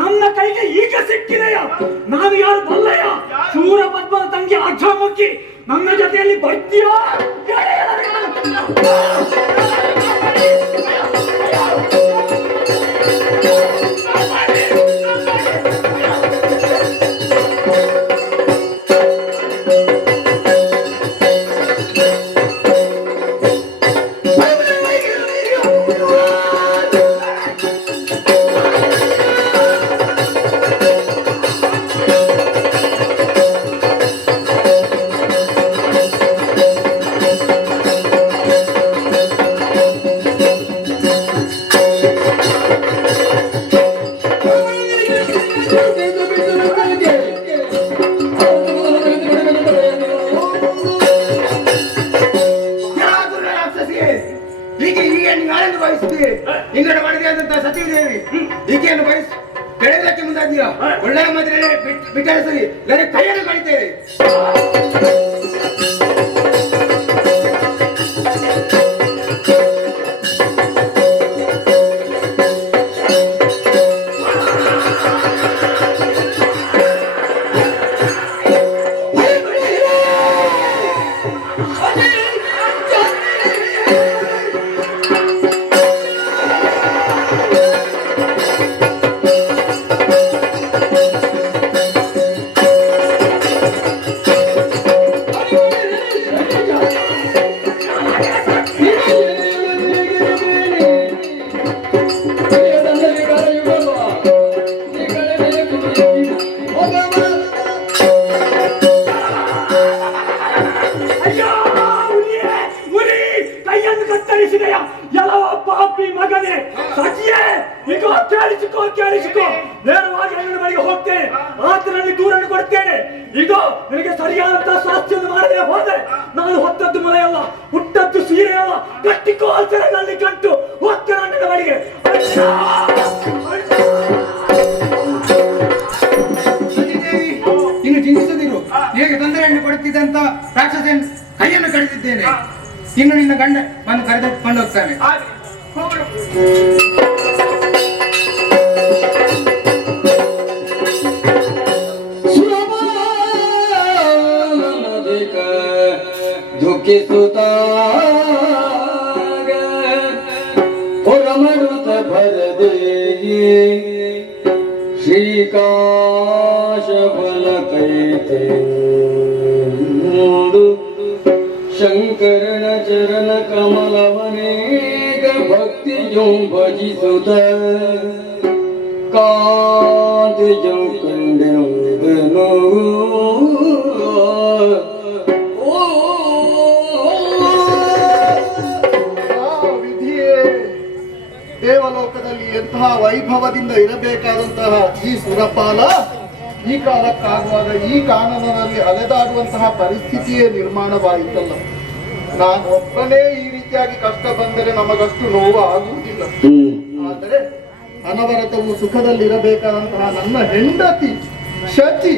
ನನ್ನ ಕೈಗೆ ಈಗ ಸಿಕ್ಕಿದೆಯಾ? ನಾನು ಯಾರು ಬಲ್ಲೆಯ? ಶೂರ ಪದ್ಮನ ತಂಗಿ ಅಜ್ಜಮುಖಿ ನನ್ನ ಜೊತೆಯಲ್ಲಿ ಬರ್ತೀಯಾ? ಇಂಗಡ ಮಾಡಿದಂತ ಸತೀದೇವಿ ಈಕೆಯನ್ನು ಬಯಸ್ ಬೆಳೆದಕ್ಕೆ ಮುಂದಾದ್ಯಾ ಒಳ್ಳೆಯ ಮಾತ್ರ ಬಿಟ್ಟರೆ ಸರಿ ನನಗೆ ಕೈಯನ್ನು ಕಳಿತೇವೆ. ಪಾಪಿ ಮಗನೇ ಸಚಿಯೇ, ಈಗ ಕೇಳಿಸಿಕೋ ನೇರವಾಗಿ ನನ್ನ ಬಳಿಗೆ ಹೋಗ್ತೇನೆ, ಆತನಲ್ಲಿ ದೂರನ್ನು ಕೊಡ್ತೇನೆ. ಈಗ ನಿನಗೆ ಸರಿಯಾದಂತಹ ಸ್ವಾಸ್ಥ್ಯವನ್ನು ಮಾಡದೆ ಹೋದರೆ ನಾನು ಹೊತ್ತದ್ದು ಮೊಲೆಯಲ್ಲ, ಹುಟ್ಟದ್ದು ಸೀರೆಯಲ್ಲ, ಕಟ್ಟಿಕೋ ಆಚರಣೆಯಲ್ಲಿ ಕಟ್ಟು ಹೋಗ್ತೇನೆ ನನ್ನ ಬಳಿಗೆ. ಇನ್ನು ಚಿಂತಿಸದಿರು, ಹೇಗೆ ತೊಂದರೆಯನ್ನು ಕೊಡುತ್ತಿದ್ದಂತ ರಾಕ್ಷಸನ್ ಕೈಯನ್ನು ಕಡಿದಿದ್ದೇನೆ. ಇನ್ನು ನಿನ್ನ ಗಂಡ ಬಂದು ಕರೆದುಕೊಂಡು ಹೋಗ್ತಾನೆ. ದುಃಖಿಸುತ್ತ ಹೊರಮರುತ ಭರದೇಹಿ ಶ್ರೀಕಾಶ ಫಲ ಕೈತೆ ಶಂಕರನ ಚರಣ ಕಮಲವನೇಕ ಭಕ್ತಿ ಜೋ ಭಜಿಸುತ್ತ ಕಾಂತಿ ಜೋ ಕಂಡೆನು ದೇವಲೋಕದಲ್ಲಿ ಎಂತಹ ವೈಭವದಿಂದ ಇರಬೇಕಾದಂತಹ ಈ ಸುರಪಾಲ ಈ ಕಾಲಕ್ಕಾಗುವಾಗ ಈ ಕಾನೂನಿನಲ್ಲಿ ಅಲೆದಾಡುವಂತಹ ಪರಿಸ್ಥಿತಿಯೇ ನಿರ್ಮಾಣವಾಯಿತಲ್ಲ. ನಾನು ಒಬ್ಬನೇ ಈ ರೀತಿಯಾಗಿ ಕಷ್ಟ ಬಂದರೆ ನಮಗಷ್ಟು ನೋವು ಆಗುವುದಿಲ್ಲ. ಆದರೆ ಅನವರತವು ಸುಖದಲ್ಲಿರಬೇಕಾದಂತಹ ನನ್ನ ಹೆಂಡತಿ ಶಚಿ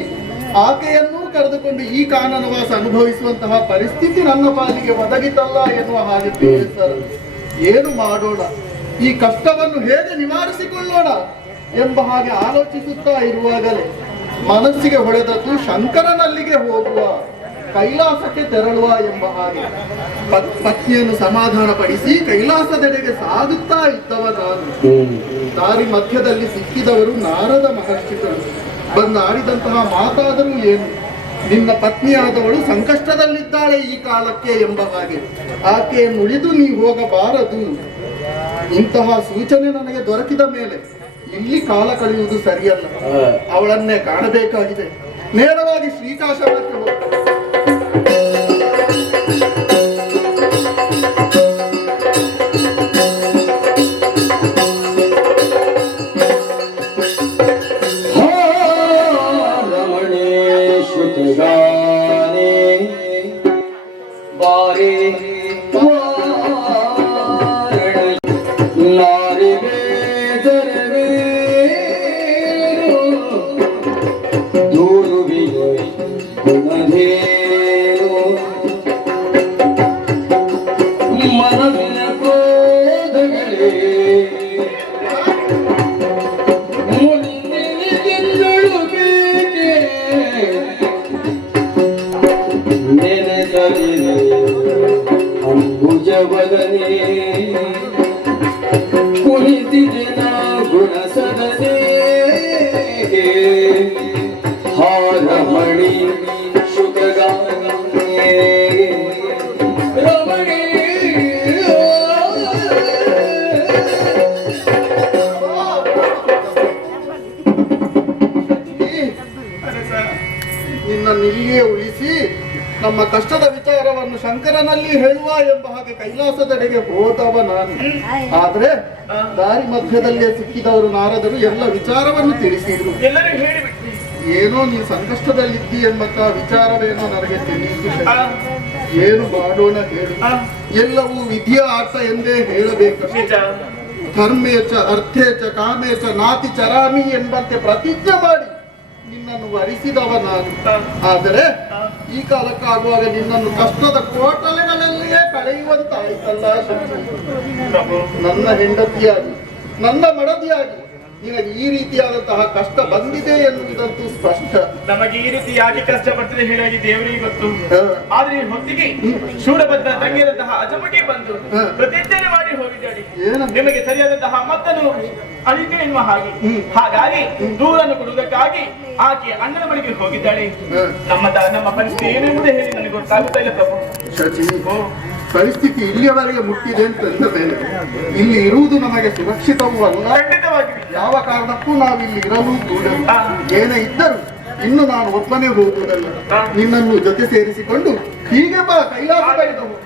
ಆಕೆಯನ್ನೂ ಕರೆದುಕೊಂಡು ಈ ಕಾನನವಾಸ ಅನುಭವಿಸುವಂತಹ ಪರಿಸ್ಥಿತಿ ನನ್ನ ಪಾಲಿಗೆ ಒದಗಿತಲ್ಲ ಎನ್ನುವ ಹಾಗೆ ಬೇಸರ. ಏನು ಮಾಡೋಣ, ಈ ಕಷ್ಟವನ್ನು ಹೇಗೆ ನಿವಾರಿಸಿಕೊಳ್ಳೋಣ ಎಂಬ ಹಾಗೆ ಆಲೋಚಿಸುತ್ತಾ ಇರುವಾಗಲೇ ಮನಸ್ಸಿಗೆ ಹೊಳೆದದ್ದು ಶಂಕರನಲ್ಲಿಗೆ ಹೋಗುವ, ಕೈಲಾಸಕ್ಕೆ ತೆರಳುವ ಎಂಬ ಹಾಗೆ. ಪತ್ನಿಯನ್ನು ಸಮಾಧಾನ ಪಡಿಸಿ ಕೈಲಾಸದೆಡೆಗೆ ಸಾಗುತ್ತಾ ಇದ್ದವ ನಾನು. ದಾರಿ ಮಧ್ಯದಲ್ಲಿ ಸಿಕ್ಕಿದವರು ನಾರದ ಮಹರ್ಷಿಗಳು. ಬಂದಾಡಿದಂತಹ ಮಾತಾದರೂ ಏನು, ನಿನ್ನ ಪತ್ನಿಯಾದವಳು ಸಂಕಷ್ಟದಲ್ಲಿದ್ದಾಳೆ ಈ ಕಾಲಕ್ಕೆ ಎಂಬ ಹಾಗೆ. ಆಕೆಯನ್ನು ಉಳಿದು ನೀ ಹೋಗಬಾರದು. ಇಂತಹ ಸೂಚನೆ ನನಗೆ ದೊರಕಿದ ಮೇಲೆ ಇಲ್ಲಿ ಕಾಲ ಕಳೆಯುವುದು ಸರಿಯಲ್ಲ. ಅವಳನ್ನೇ ಕಾಣಬೇಕಾಗಿದೆ. ನೇರವಾಗಿ ಶ್ರೀಕಾಶಕ್ಕೆ ಹೋಗಿ ನಿನ್ನನ್ನು ಇಲ್ಲಿಯೇ ಉಳಿಸಿ ನಮ್ಮ ಕಷ್ಟದ ವಿಚಾರವನ್ನು ಶಂಕರನಲ್ಲಿ ಹೇಳುವ ಎಂಬ ಹಾಗೆ ಕೈಲಾಸದೆಡೆಗೆ ಹೋದವ ನಾನು. ಆದ್ರೆ ದಾರಿ ಮಧ್ಯದಲ್ಲೇ ಸಿಕ್ಕಿದವರು ನಾರದರು ಎಲ್ಲ ವಿಚಾರವನ್ನು ತಿಳಿಸಿದ್ರು. ಏನೋ ನೀನು ಸಂಕಷ್ಟದಲ್ಲಿದ್ದಿ ಎಂಬ ವಿಚಾರವೇನೋ ನನಗೆ ತಿಳಿಯಿತು. ಏನು ಮಾಡೋಣ ಹೇಳು, ಎಲ್ಲವೂ ವಿಧಿಯ ಆಟ ಎಂದೇ ಹೇಳಬೇಕು. ಧರ್ಮೇಚ ಅರ್ಥೇಚ ಕಾಮೇಚ ನಾತಿ ಚರಾಮಿ ಎಂಬಂತೆ ಪ್ರತಿಜ್ಞೆ ಮಾಡಿ ನಿನ್ನನ್ನು ವರಿಸಿದವ ನಾನು. ಆದರೆ ಈ ಕಾಲಕ್ಕಾಗುವಾಗ ನಿನ್ನನ್ನು ಕಷ್ಟದ ಕೋಟಲೆಗಳಲ್ಲಿಯೇ ಕಳೆಯುವಂತಾಯ್ತಲ್ಲ. ನನ್ನ ಹೆಂಡತಿಯಾಗಿ ನನ್ನ ಮಡದಿಯಾಗಿ ನಿನಗೆ ಈ ರೀತಿಯಾದಂತಹ ಕಷ್ಟ ಬಂದಿದೆ ಎನ್ನುವುದಂತೂ ಸ್ಪಷ್ಟ. ನಮಗೆ ಈ ರೀತಿ ಯಾಕೆ ಕಷ್ಟ ಬರ್ತದೆ ಹೇಳಿ ದೇವರಿಗೆ ಗೊತ್ತು. ಆದ್ರೆ ಈ ಹೊತ್ತಿಗೆ ಶೂರಭದ್ರ ತಂಗಿರಂತಹ ಅಜಮಟಿ ಬಂದು ಪ್ರತಿಜ್ಞೆ ಮಾಡಿ ಹೋಗಿದ್ದಾಳೆ. ನಿಮಗೆ ಸರಿಯಾದಂತಹ ಮತ್ತನ್ನು ಅಳಿತೆ ಎನ್ನುವ ಹಾಗೆ. ಹಾಗಾಗಿ ದೂರನ್ನು ಕೊಡುವುದಕ್ಕಾಗಿ ಆಕೆ ಅಣ್ಣನ ಬಳಿಗೆ ಹೋಗಿದ್ದಾಳೆ. ನಮ್ಮ ಪರಿಸ್ಥಿತಿ ಏನೆಂಬುದೇ ಹೇಳಿ ನನಗೆ ಗೊತ್ತಾಗುತ್ತಾ ಇಲ್ಲ ಪ್ರಭು. ಪರಿಸ್ಥಿತಿ ಇಲ್ಲಿಯವರೆಗೆ ಮುಟ್ಟಿದೆ ಅಂತಂದ ಮೇಲೆ ಇಲ್ಲಿ ಇರುವುದು ನಮಗೆ ಸುರಕ್ಷಿತವೂ ಅಲ್ಲ. ಯಾವ ಕಾರಣಕ್ಕೂ ನಾವು ಇಲ್ಲಿ ಇರಲು ಕೂಡ ಏನೇ ಇದ್ದರೂ ಇನ್ನು ನಾನು ಒಬ್ಬನೇ ಹೋಗುವುದಲ್ಲ, ನಿನ್ನನ್ನು ಜೊತೆ ಸೇರಿಸಿಕೊಂಡು ಹೀಗೆ ಬಾ ಕೈಲಾಸ ಕೈಲಾಸ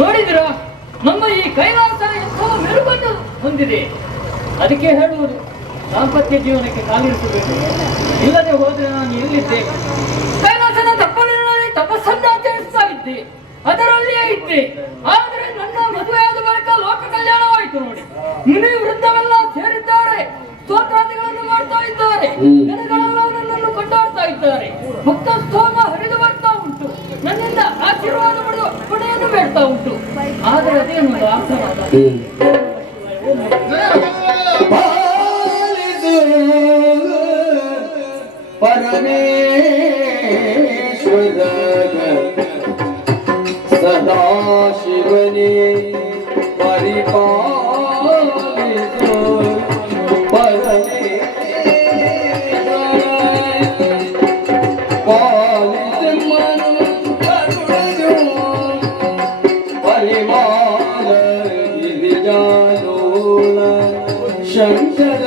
ನೋಡಿದ್ರ ನಮ್ಮ ಈ ಕೈಲಾಸ ಎಂಥ ಮೆರುಗನ್ನು ಹೊಂದಿದೆ. ಅದಕ್ಕೆ ಹೇಳುವುದು ದಾಂಪತ್ಯ ಜೀವನಕ್ಕೆ ಕಾಲಿರಿಸಬೇಕು. ಇಲ್ಲದೆ ಹೋದ್ರೆ ನಾನು ಎಲ್ಲಿದ್ದೆ? ಕೈಲಾಸನ ತಪ್ಪಲಿನಲ್ಲಿ ತಪಸ್ಸನ್ನ ಆಚರಿಸ್ತಾ ಇದ್ದೆ, ಅದರಲ್ಲಿಯೇ ಇದ್ದೆ. ಆದರೆ ನನ್ನ ಮದುವೆಯಾದ ಬಳಿಕ ಲೋಕ ಕಲ್ಯಾಣವಾಯಿತು ನೋಡಿ. ಮುನಿ ವೃದ್ಧವೆಲ್ಲ ಸೇರಿದ್ದಾರೆ, ಸ್ತೋತ್ರಾದಿಗಳನ್ನು ಮಾಡ್ತಾ ಇದ್ದಾರೆ, ಜನಗಳೆಲ್ಲ ನನ್ನನ್ನು ಕೊಂಡಾಡ್ತಾ ಇದ್ದಾರೆ. ಭಕ್ತ ಸ್ತೋಮ ಹರಿದು ಬರ್ತಾ ಉಂಟು, ನನ್ನಿಂದ ಆಶೀರ್ವಾದ ಪಡೆಯನ್ನು ಬೇಡ್ತಾ ಉಂಟು. ಆದರೆ ಅದೇನು ಆಸನ ಪರಮೇಶ್ವರ ಸದಾ ಶಿವನೇ ಪರಿಪಾಲಿಸು ಪರಮೇಶ್ವರ ಪಾಲಿಸಮನು ಕರುಣೆಯು ಪರಿಮಾಲ ಗಿರಿಜಾಲೋಲ ಶಂಕರ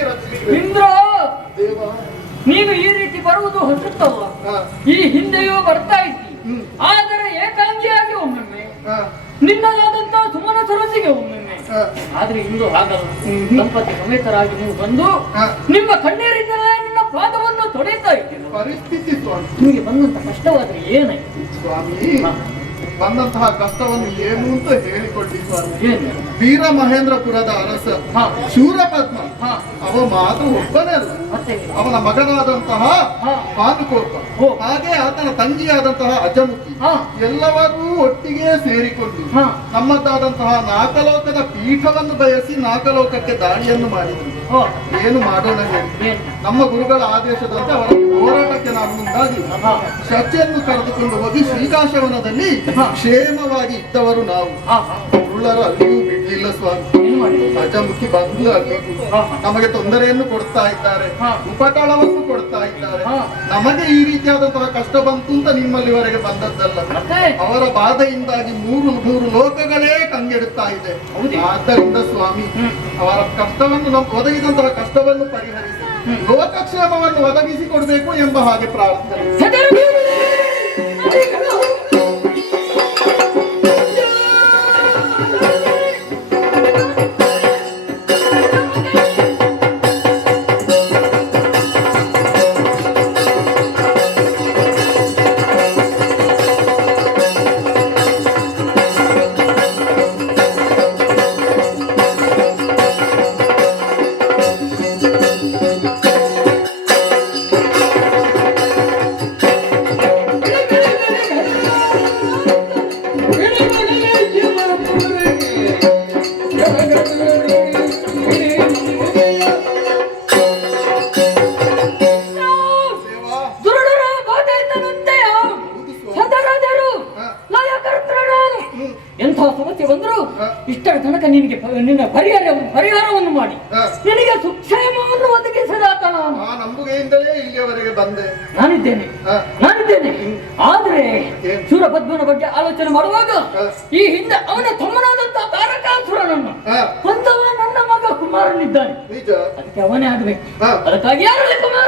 ರಕ್ಷಿಸಬೇಕು. ಇಂದ್ರ, ದೇವ ನೀನು ಈ ರೀತಿ ಬರುವುದು ಹೊಸತ್ತಲ್ಲ. ಹಾ. ಈ ಹಿಂದೆಯೂ ಬರ್ತಾ ಇದ್ದಿ, ಹ್ಮ್. ಆದರೆ ಏಕಾಂಗಿಯಾಗಿ ಒಮ್ಮೊಮ್ಮೆ, ಹಾ. ನಿನ್ನದಾದಂತಹ ಸುಮನಸರೊಂದಿಗೆ ಒಮ್ಮೊಮ್ಮೆ. ಹಾ. ಆದ್ರೆ ಇಂದು ಹಾಗಲ್ಲ. ದಂಪತಿ ಸಮೇತರಾಗಿ ನೀವು ಬಂದು ಹಾ. ನಿಮ್ಮ ಕಣ್ಣೀರಿಂದಲೇ ನಿನ್ನ ಪಾದವನ್ನು ತೊಡೆಯುತ್ತಾ ಇದ್ದೀರಿ. ಪರಿಸ್ಥಿತಿ ಸ್ವಾಮಿ. ನಿಮಗೆ ಬಂದಂತ ಕಷ್ಟವಾದ್ರೆ ಏನಾಯ್ತು? ಸ್ವಾಮಿ ಬಂದಂತಹ ಕಷ್ಟವನ್ನು ಏನು ಅಂತ ಹೇಳಿಕೊಟ್ಟಿ ಸ್ವಾಮಿ. ಏನು? ವೀರ ಮಹೇಂದ್ರಪುರದ ಅರಸ ಹಾ. ಶೂರಪದ್ಮ ಹಾ. ಅವ ಮಾತ್ರ ಒಬ್ಬನೇ ಅಲ್ಲ, ಮತ್ತೆ ಅವನ ಮಗನಾದಂತಹ ಹಾ. ಪಾನುಕೋಪ, ಓ. ಹಾಗೆ ಆತನ ತಂಗಿಯಾದಂತಹ ಅಜಮುಖಿ, ಹಾ. ಎಲ್ಲವರೂ ಒಟ್ಟಿಗೆ ಸೇರಿಕೊಂಡು ಹಾ. ನಮ್ಮದಾದಂತಹ ನಾಕಲೋಕದ ಪೀಠವನ್ನು ಬಯಸಿ ನಾಕಲೋಕಕ್ಕೆ ದಾಳಿಯನ್ನು ಮಾಡಿದರು. ಓ, ಏನು ಮಾಡೋಣ ಹೇಳಿ? ಏನು? ನಮ್ಮ ಗುರುಗಳ ಆದೇಶದಂತೆ ಅವರ ಹೋರಾಟಕ್ಕೆ ನಾನು ಮುಂದಾಗಿ ಹಾ. ಶಚಿಯನ್ನು ಕರೆದುಕೊಂಡು ಹೋಗಿ ಶ್ರೀಕಾಶವನದಲ್ಲಿ ಹಾ. ಕ್ಷೇಮವಾಗಿ ಇದ್ದವರು ನಾವು. ಹಾ, ಹಾ. ಉಳ್ಳರು ಅಲ್ಲಿಯೂ ಬಿಡ್ಲಿಲ್ಲ ಸ್ವಾಮಿ. ಏನು ಮಾಡಿದ್ರು? ಅಜಮುಖಿ ಬಂದು ಅಲ್ಲಿ ಹಾ. ನಮಗೆ ತೊಂದರೆಯನ್ನು ಕೊಡ್ತಾ ಇದ್ದಾರೆ, ಹಾ. ಉಪಟಳವನ್ನು ಕೊಡ್ತಾ ಇದ್ದಾರೆ. ಹಾ. ನಮಗೆ ಈ ರೀತಿಯಾದಂತಹ ಕಷ್ಟ ಬಂತು ಅಂತ ನಿಮ್ಮಲ್ಲಿವರೆಗೆ ಬಂದದ್ದಲ್ಲ. ಮತ್ತೆ ಅವರ ಬಾಧೆಯಿಂದಾಗಿ ಮೂರು ಲೋಕಗಳೇ ಕಂಗೆಡುತ್ತಾ ಇದೆ. ಹೌದೇ? ಆದ್ದರಿಂದ ಸ್ವಾಮಿ ಅವರ ಕಷ್ಟವನ್ನು ಒದಗಿದಂತಹ ಕಷ್ಟವನ್ನು ಪರಿಹರಿಸಿ ಲೋಕಕ್ಷೇಮವನ್ನು ಒದಗಿಸಿ ಕೊಡಬೇಕು ಎಂಬ ಹಾಗೆ ಪ್ರಾರ್ಥನೆ. ದುರುಳರ ಬಾಧೆಯಿಂದ ನೊಂದೆಯ ಹೆದರದರು ಲಯಕರ್ತೃ ನಾನು. ಎಂಥ ಸಮಸ್ಯೆ ಬಂದ್ರು ಇಷ್ಟರ ತನಕ ನಿನಗೆ ನಿನ್ನ ಪರಿಹಾರವನ್ನು ಮಾಡಿ ನಿನಗೆ ಸುಕ್ಷೇಮವನ್ನು ಒದಗಿಸಿದಾತ ನಾನು. ಆ ನಂಬುಗೆಯಿಂದಲೇ ಇಲ್ಲಿಯವರೆಗೆ ಬಂದೆ. ನಾನಿದ್ದೇನೆ. ಆದ್ರೆ ಶೂರಪದ್ಮನ ಬಗ್ಗೆ ಆಲೋಚನೆ ಮಾಡುವಾಗ ಈ ಹಿಂದೆ ಅವನ ತಮ್ಮನಾದಂತ ತಾರಕಾಸುರನನ್ನು ಕೊಂದವ ನನ್ನ ಮಗ ಕುಮಾರನಿದ್ದಾನೆ. ನಿಜ. ಅದಕ್ಕೆ ಅವನೇ ಆಗ್ಬೇಕು. ಹಾ. ಅದಕ್ಕಾಗಿ ಯಾರಲ್ಲಿ ಕುಮಾರ?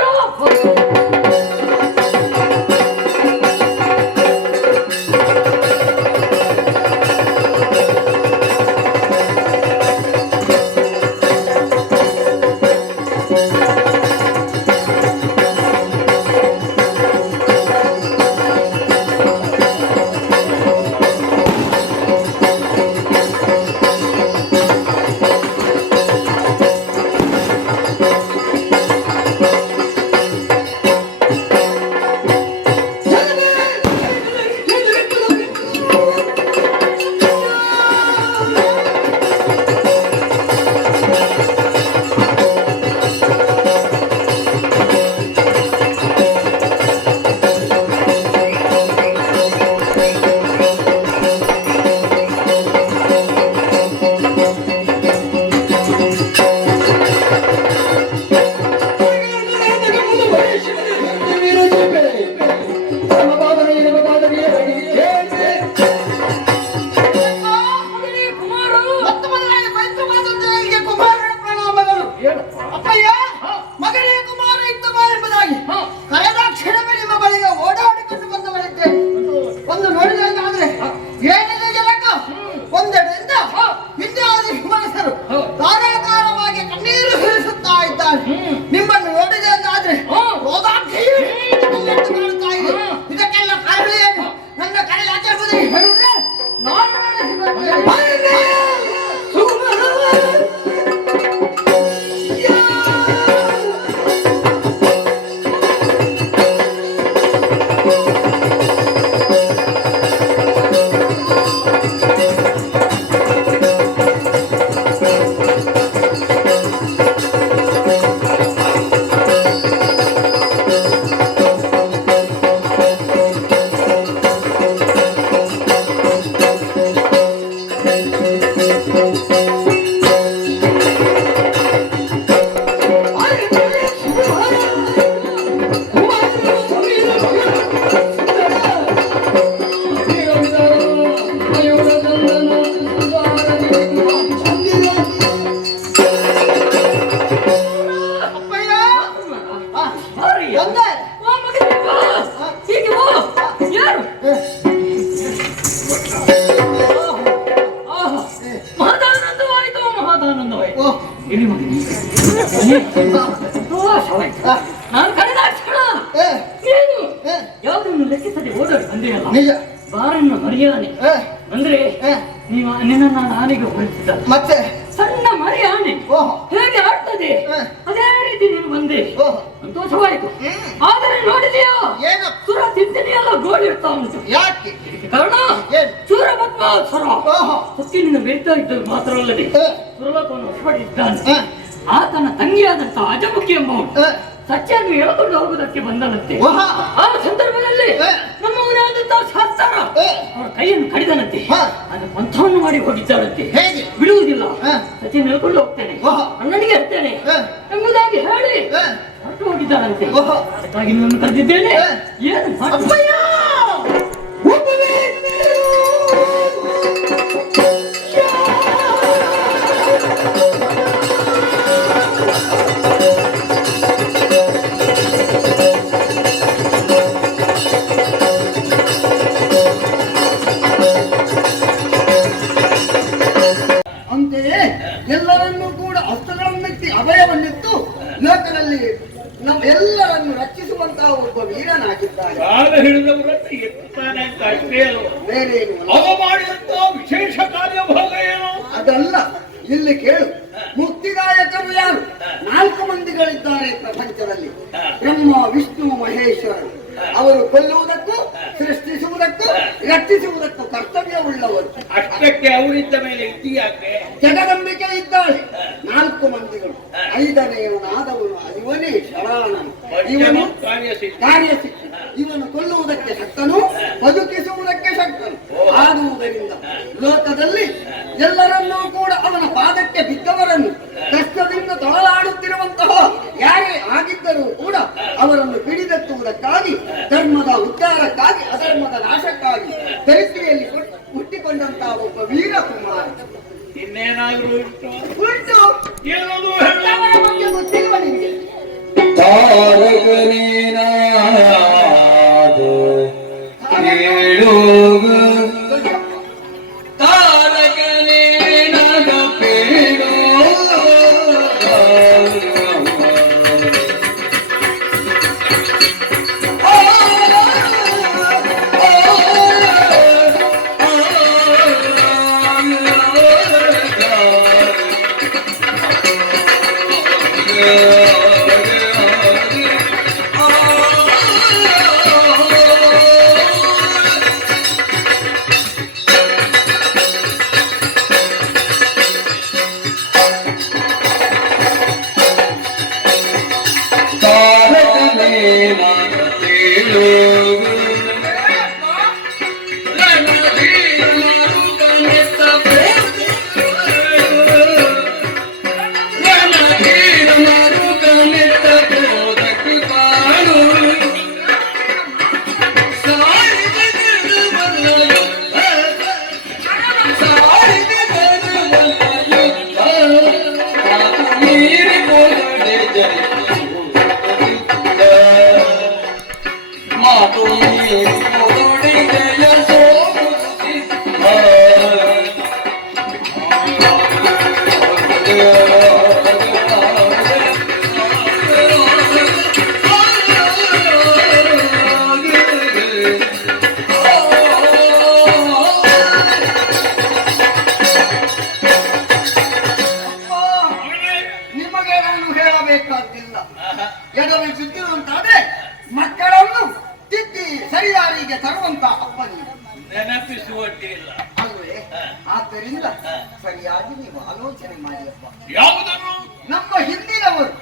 ಸಂತೋಷವಾಯ್ತು. ಹಾ. ನಾನು ಕಳೆದ ಕ್ಷಣ ಏ, ಏನು ಏ, ಯಾವುದನ್ನು ಲೆಕ್ಕಿಸದೆ ಓಡೋಡಿ ಬಂದೆಯಲ್ಲ, ನಿಜ. ಬಾರನ್ನು ಮರಿಯಾನೆ ಏ, ಅಂದ್ರೆ ಏ, ನಿನ್ನ ನಾನು ಆನೆಗೆ ಹೊರಟಿದ್ದ ಮತ್ತೆ ಸಣ್ಣ ಮರಿ ಆನೆ ಓಹೋ ಹೇಗೆ ಆಡ್ತದೆ ಹಾ. ಅದೇ ರೀತಿ ನೀನು ಬಂದೆ. ಓಹೋ ಸಂತೋಷವಾಯಿತು. ಹ್ಮ್. ಆದರೆ ನೋಡಿದೆಯೋ ಏನು ಸುರ ತಿಂತಿದೆಯಲ್ಲ ಗೋಳಿರ್ತಾ ಉಂಟು. ಯಾಕೆ ಇದಕ್ಕೆ ಕಾರಣ ಏನು? ಸೂರ ಪದ್ಮಾಸುರ ಓಹೋ ಸತ್ತಿನಿಂದ ಬೇಡ್ತಾ ಇದ್ದದ್ದು ಮಾತ್ರ ಅಲ್ಲದೆ ಏ, ಸುರಲೋಕವನ್ನು ಹೊಸಪಡಿಸಿದ್ದಾನೆ. ಏ, ಆತನ ತಂಗಿಯಾದಂತಹ ಅಜಮುಖಿ ಎಂಬವನು ಏ, ಸತ್ಯನ್ನು ಎಳಕೊಂಡು ಹೋಗುವುದಕ್ಕೆ ಬಂದನಂತೆ. ಓಹೋ ಆ ಸಂದರ್ಭದಲ್ಲಿ ಏ. ನಮ್ಮವನಾದಂತಹ ಶಾಸ್ತ್ರ ಏ, ಅವರ ಕೈಯನ್ನು ಕಡಿದನಂತೆ. ಹಾ. ಅದು ಪಂಥವನ್ನು ಮಾಡಿ ಹೋಗಿದ್ದಾರಂತೆ. ಹೇಗೆ ಬಿಡುವುದಿಲ್ಲ, ಹಾ. ಸತ್ಯ ನೆಲ್ಕೊಂಡು ಹೋಗ್ತೇನೆ, ಓಹೋ. ಅಣ್ಣನಿಗೆ ಹೇಳ್ತೇನೆ ಏ, ಎಂಬುದಾಗಿ ಹೇಳಿ ಏ, ಹೊರಟು ಹೋಗಿದ್ದಾರಂತೆ. ಓಹೋ ಅದಕ್ಕಾಗಿ ನಿನ್ನನ್ನು ಕರೆದಿದ್ದೇನೆ. ಏ. ಏನು ಮಾಡು? ಅಪ್ಪಯ್ಯ ಅಂತೆಯೇ ಎಲ್ಲರನ್ನೂ ಕೂಡ ಹಸ್ತಗಳನ್ನೆತ್ತಿ ಅಭಯವನ್ನಿತ್ತು ಲೋಕದಲ್ಲಿ ನಮ್ಮ ಎಲ್ಲರನ್ನು ರಕ್ಷಿಸುವಂತಹ ಒಬ್ಬ ವೀರನಾಗಿದ್ದಾನೆ. ಕಾಲ ಹಿಡಿದವರನ್ನು ಎತ್ತುತ್ತಾನೆ ಅಂತ ಅಷ್ಟೇ ಅಲ್ವ? ಬೇರೆ ಏನು ಅಲ್ಲ. ಅವ ಮಾಡಿದಂತಹ ವಿಶೇಷ ಕಾರ್ಯಭಾಗ ಏನು? ಅದಲ್ಲ, ಇಲ್ಲಿ ಕೇಳು. ಮುಕ್ತಿದಾಯಕರು ಯಾರು? 4 ಮಂದಿಗಳಿದ್ದಾರೆ ಪ್ರಪಂಚದಲ್ಲಿ. ಬ್ರಹ್ಮ, ವಿಷ್ಣು, ಮಹೇಶ್ವರರು. ಅವರು ಕೊಲ್ಲುವುದಕ್ಕೂ ಸೃಷ್ಟಿಸುವುದಕ್ಕೂ ರಕ್ಷಿಸುವುದಕ್ಕೂ ಕರ್ತವ್ಯವುಳ್ಳವರು. ಅಷ್ಟಕ್ಕೆ ಅವರಿದ್ದ ಮೇಲೆ ಇತಿಯಾಕೆ? ಜಗದಂಬಿಕೆ ಇದ್ದಾಳೆ. 4 ಮಂದಿಗಳು. 5ನೇಯವನಾದವನು ಇವನೇ ಶರಾಣನು. ಇವನು ಕಾರ್ಯಸಿದ್ಧ. ಇವನು ಕೊಲ್ಲುವುದಕ್ಕೆ ಶಕ್ತನು, ಬದುಕಿಸುವುದಕ್ಕೆ ಶಕ್ತನು. ಆದುದರಿಂದ ಲೋಕದಲ್ಲಿ ಎಲ್ಲರನ್ನೂ ಕೂಡ ಅವನ ಪಾದಕ್ಕೆ ಬಿದ್ದವರನ್ನು ಕಷ್ಟದಿಂದ ತೊಳಲಾಡುತ್ತಿರುವಂತಹ ಯಾರೇ ಆಗಿದ್ದರೂ ಕೂಡ ಅವರನ್ನು ಹಿಡಿದೆತ್ತುವುದಕ್ಕಾಗಿ, ಧರ್ಮದ ಉದ್ಧಾರಕ್ಕಾಗಿ, ಅಧರ್ಮದ ನಾಶಕ್ಕಾಗಿ ಧರಿತ್ರಿಯಲ್ಲಿ ಹುಟ್ಟಿಕೊಂಡಂತಹ ಒಬ್ಬ ವೀರಕುಮಾರ. ಇನ್ನೇನಾದ್ರೂ ಉಂಟು? ಉಂಟು. ಏನದು ಅವರ ಬಗ್ಗೆ ಗೊತ್ತಿಲ್ವ ನಿಮಗೆ? ತಾರಕನೇನಾದು ಕೇಳುವ ತಾರಕನೇನಾದ ಪೇಳುವ ತಾರಕನೇನಾದ ಪೇಳುವ ಮಾತು ನಿಮಗೆ ನಾನು ಹೇಳಬೇಕಾಗಿಲ್ಲ. ಎಡವಿ ಬಿದ್ದಿರುವಂತಾದ್ರೆ ಮಕ್ಕಳನ್ನು ತಿದ್ದಿ ಸರಿದಾರಿಗೆ ತರುವಂತ ಅಪ್ಪ ನೀವು. ನೆನಪಿಸುವಟ್ಟಿಲ್ಲ. ಅಲ್ವೇ? ಆದ್ದರಿಂದ ಸರಿಯಾಗಿ ನೀವು ಆಲೋಚನೆ ಮಾಡಿಯಪ್ಪ. ಯಾವುದನ್ನು? ನಮ್ಮ ಹಿಂದಿನವರು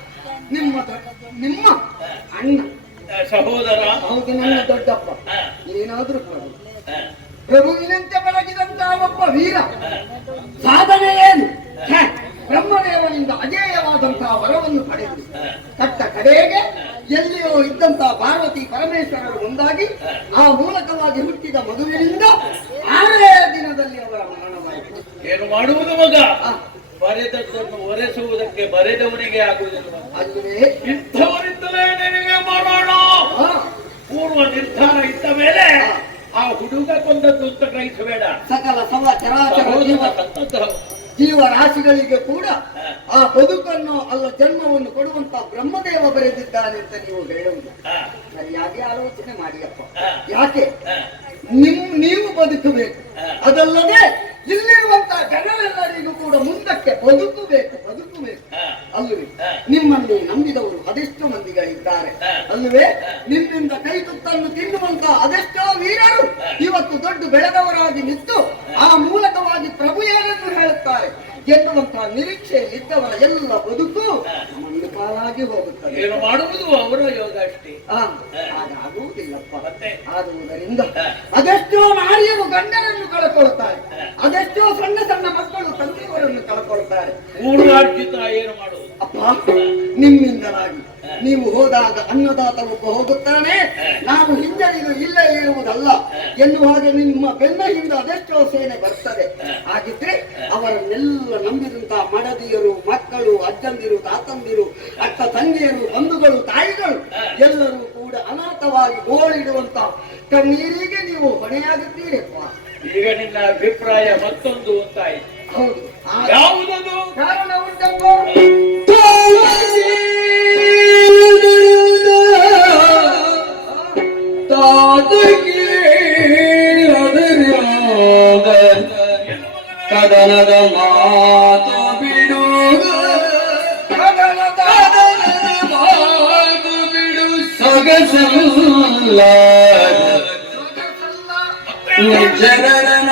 ನಿಮ್ಮ ಅಣ್ಣ, ಸಹೋದರ. ಹೌದು, ನನ್ನ ದೊಡ್ಡಪ್ಪ. ಏನಾದ್ರೂ ಪ್ರಭುವಿನಂತೆ ಬೆಳಗಿದಂತಹ ಒಬ್ಬ ವೀರ. ಸಾಧನೆ ಏನು? ಬ್ರಹ್ಮದೇವನಿಂದ ಅಜೇಯವಾದಂತಹ ವರವನ್ನು ಪಡೆದು ಕಟ್ಟ ಕಡೆಗೆ ಎಲ್ಲಿಯೋ ಇದ್ದಂತಹ ಪಾರ್ವತಿ ಪರಮೇಶ್ವರರು ಒಂದಾಗಿ ಆ ಮೂಲಕವಾಗಿ ಹುಟ್ಟಿದ ಮಗುವಿನಿಂದ 6ನೇ ದಿನದಲ್ಲಿ ಅವರ ಮರಣವಾಯಿತು. ಏನು ಮಾಡುವುದು ಮಗ? ಬರೆದದ್ದನ್ನು ಒರೆಸುವುದಕ್ಕೆ ಬರೆದವನಿಗೆ ಆಗುವುದಿಲ್ಲ. ಅಲ್ಲವೇ? ಇಂಥವರಿಂದಲೇ ನಿನಗೆ ಮಾಡೋಣ. ಪೂರ್ವ ನಿರ್ಧಾರ ಇದ್ದ ಮೇಲೆ ಆ ಹುಡುಗ ಕೊಂದದ್ದು ಅಂತ ಗ್ರಹಿಸಬೇಡ. ಸಕಲ ಸವ ಚರಾಚರ ಜೀವರಾಶಿಗಳಿಗೆ ಕೂಡ ಆ ಬದುಕನ್ನು ಅಲ್ಲ ಜನ್ಮವನ್ನು ಕೊಡುವಂತ ಬ್ರಹ್ಮದೇವ ಬರೆದಿದ್ದಾನೆ ಅಂತ ನೀವು ಹೇಳುವುದು ಸರಿಯಾಗಿ ಆಲೋಚನೆ ಮಾಡಿಯಪ್ಪ. ಯಾಕೆ ನೀವು ಬದುಕಬೇಕು, ಅದಲ್ಲದೆ ಇಲ್ಲಿರುವಂತಹ ಜನರೆಲ್ಲರಿಗೂ ಕೂಡ ಮುಂದಕ್ಕೆ ಬದುಕಬೇಕು ಅಲ್ಲವೇ? ನಿಮ್ಮಲ್ಲಿ ನಂಬಿದವರು ಅದೆಷ್ಟೋ ಮಂದಿಗಳಿದ್ದಾರೆ ಅಲ್ಲವೇ? ನಿಮ್ಮಿಂದ ಕೈ ತುತ್ತನ್ನು ತಿನ್ನುವಂತ ಅದೆಷ್ಟೋ ವೀರರು ಇವತ್ತು ದೊಡ್ಡ ಬೆಳೆದವರಾಗಿ ನಿಂತು ಆ ಮೂಲಕವಾಗಿ ಪ್ರಭು ಏನನ್ನು ಹೇಳುತ್ತಾರೆ ಎನ್ನುವಂತಹ ನಿರೀಕ್ಷೆಯಲ್ಲಿದ್ದವರ ಎಲ್ಲ ಬದುಕು ಒಂದು ಪಾಲಾಗಿ ಹೋಗುತ್ತದೆ. ಏನು ಮಾಡುವುದು ಅವರ ಯೋಗ ಅಷ್ಟೇ. ಹಾಗಾಗುವುದಿಲ್ಲಪ್ಪ. ಆಗುವುದರಿಂದ ಅದೆಷ್ಟೋ ನಾರಿಯರು ಗಂಡನನ್ನು ಕಳ್ಕೊಳ್ತಾರೆ, ಅದೆಷ್ಟೋ ಸಣ್ಣ ಸಣ್ಣ ಮಕ್ಕಳು ತಂದೆಯವರನ್ನು ಕಳ್ಕೊಳ್ತಾರೆ. ಊರಾರ್ಜಿತ ಏನು ಮಾಡುವುದು? ಅಪ್ಪ, ನಿಮ್ಮಿಂದಲಾಗಿ ನೀವು ಹೋದಾಗ ಅನ್ನದಾತ ಒಬ್ಬ ಹೋಗುತ್ತಾನೆ, ನಾವು ಹಿಂಜರಿದು ಇಲ್ಲೇ ಇರುವುದಲ್ಲ ಎನ್ನುವ ಹಾಗೆ ನಿಮ್ಮ ಬೆನ್ನ ಹಿಂದೆ ಅದೆಷ್ಟೋ ಸೇನೆ ಬರ್ತದೆ. ಹಾಗಿದ್ರೆ ಅವರನ್ನೆಲ್ಲ ನಂಬಿದಂತಹ ಮಡದಿಯರು, ಮಕ್ಕಳು, ಅಜ್ಜಂದಿರು, ತಾತಂದಿರು, ಅಕ್ಕ ತಂಗಿಯರು, ಬಂಧುಗಳು, ತಾಯಿಗಳು ಎಲ್ಲರೂ ಕೂಡ ಅನಾಥವಾಗಿ ಗೋಳಿಡುವಂತ ಕಣ್ಣೀರಿಗೆ ನೀವು ಹೊಣೆಯಾಗುತ್ತೀರಪ್ಪ. ಈಗ ನಿನ್ನ ಅಭಿಪ್ರಾಯ ಮತ್ತೊಂದು ಅಂತಾಯಿತು. ಹೌದು, ಯಾವುದದು? ಕಾರಣ ಉಂಟಪ್ಪ. ಕದನದ ಮಾತು ಬಿಡುಗ, ಕದನದ ಮಾತು ಬಿಡು ಸೊಗಸಲ್ಲ ನಿರ್ಜನನ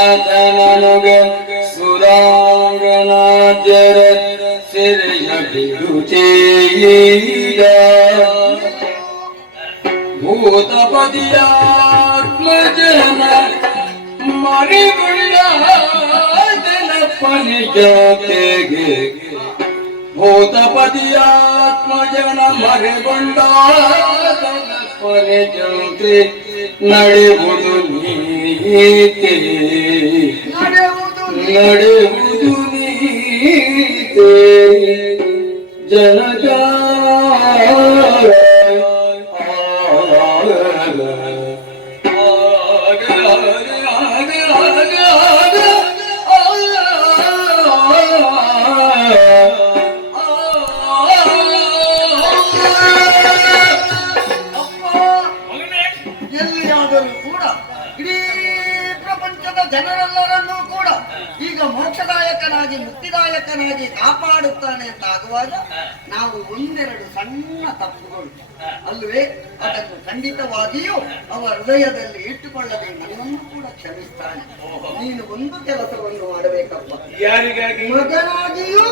ನಿರ್ಜರನಾಥನನುಗ ಸುರಾಂಗನಾಥರ ಸಿರಿಯ ಬಿಡುತ್ತೀಗ ಭೂತಪದಿಯಾತ್ಮಜನ ಮರಿಗುಳ್ಳಾದನಪ್ಪನಿ ಜೊತೆಗೆ ಭೂತಪದಿಯಾತ್ಮಜನ ಮರಿಗೊಂಡಾದನಪ್ಪನಿ ಜೊತೆ ನಡೆಯುವುದು ನೀತೆ, ನಡೆಯುವುದು ನೀತೆ ಜನಗ ಎಲ್ಲಿಯಾದರೂ ಕೂಡ ಇಡೀ ಪ್ರಪಂಚದ ಜನರೆಲ್ಲರನ್ನೂ ಕೂಡ ಈಗ ಮೋಕ್ಷದಾಯಕನಾಗಿ ಮುಕ್ತಿದಾಯಕನಾಗಿ ಕಾಪಾಡುತ್ತಾನೆ ಅಂತ ಆಗುವಾಗ ನಾವು ಒಂದೆರಡು ಸಣ್ಣ ತಪ್ಪುಗಳು ಅಲ್ವೇ ಅದನ್ನು ಖಂಡಿತವಾಗಿಯೂ ಅವರ ಹೃದಯದಲ್ಲಿ ಇಟ್ಟುಕೊಳ್ಳದೆ ನನ್ನನ್ನು ಕೂಡ ಕ್ಷಮಿಸ್ತಾನೆ. ನೀನು ಒಂದು ಕೆಲಸವನ್ನು ಮಾಡಬೇಕಪ್ಪ. ಯಾರಿಗಾಗಿ? ಮಗನಾಗಿಯೂ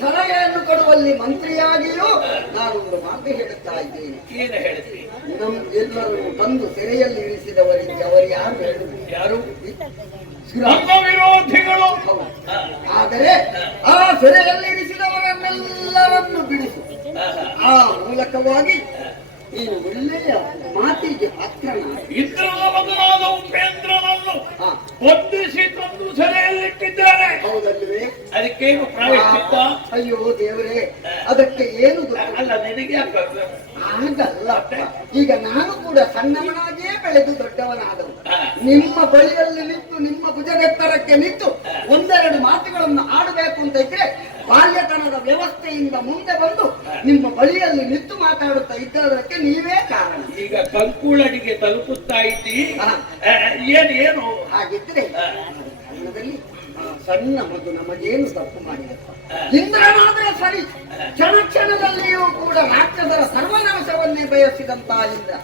ಸಲಹೆಯನ್ನು ಕೊಡುವಲ್ಲಿ ಮಂತ್ರಿಯಾಗಿಯೂ ನಾನೊಂದು ಮಾತು ಹೇಳುತ್ತಾ ಇದ್ದೇನೆ. ಏನು ಹೇಳ್ತೀವಿ? ಎಲ್ಲರನ್ನು ತಂದು ಸೆರೆಯಲ್ಲಿ ಇರಿಸಿದವರಿಗೆ ಅವರು ಯಾರು ಹೇಳುವುದು? ಯಾರು? ನಮ್ಮ ವಿರೋಧಿಗಳು. ಆದರೆ ಆ ಸೆರೆಯಲ್ಲಿ ಇರಿಸಿದವರನ್ನೆಲ್ಲರನ್ನು ಬಿಡಿಸು. ಆ ಮೂಲಕವಾಗಿ ನೀನು ಒಳ್ಳೆಯ ಮಾತಿಗೆ ಪಾತ್ರನಾದ. ಇಂದ್ರನ ಮಗನಾದ ಉಪೇಂದ್ರನನ್ನು ಬಂಧಿಸಿ ತಂದು ಸೆರೆಯಲ್ಲಿಟ್ಟಿದ್ದಾರೆ. ಹೌದಲ್ವೇ? ಅದಕ್ಕೇನು ಪ್ರಾಯಶ್ಚಿತ್ತ? ಅಯ್ಯೋ ದೇವರೇ, ಅದಕ್ಕೆ ಏನು ಅಲ್ಲ ನಿನಗೆ ಆಗಲ್ಲ. ಈಗ ನಾನು ಕೂಡ ಸಣ್ಣವನಾಗಿಯೇ ಬೆಳೆದು ದೊಡ್ಡವನಾದವು. ನಿಮ್ಮ ಬಳಿಯಲ್ಲಿ ನಿಂತು ನಿಮ್ಮ ಭುಜವೆತ್ತರಕ್ಕೆ ನಿಂತು ಒಂದೆರಡು ಮಾತುಗಳನ್ನು ಆಡಬೇಕು ಅಂತ ಇದ್ರೆ ಬಾಲ್ಯತನದ ವ್ಯವಸ್ಥೆಯಿಂದ ಮುಂದೆ ಬಂದು ನಿಮ್ಮ ಬಳಿಯಲ್ಲಿ ನಿಂತು ಮಾತಾಡುತ್ತಾ ಇದ್ದದಕ್ಕೆ ನೀವೇ ಕಾರಣ. ಈಗ ಕಂಕುಳಡಿಗೆ ತಲುಪುತ್ತಾ ಇದ್ದಿ. ಏನು ಹಾಗಿದ್ರೆ ಸಣ್ಣ ಮಗು ನಮಗೇನು ತಪ್ಪು ಮಾಡಿದಪ್ಪ. ಇಂದ್ರನಾದ್ರೆ ಸರಿ, ಕ್ಷಣ ಕ್ಷಣದಲ್ಲಿಯೂ ಕೂಡ ರಾಕ್ಷಸರ ಸರ್ವನಾಶವನ್ನೇ ಬಯಸಿದಂತ ಇಂದ್ರ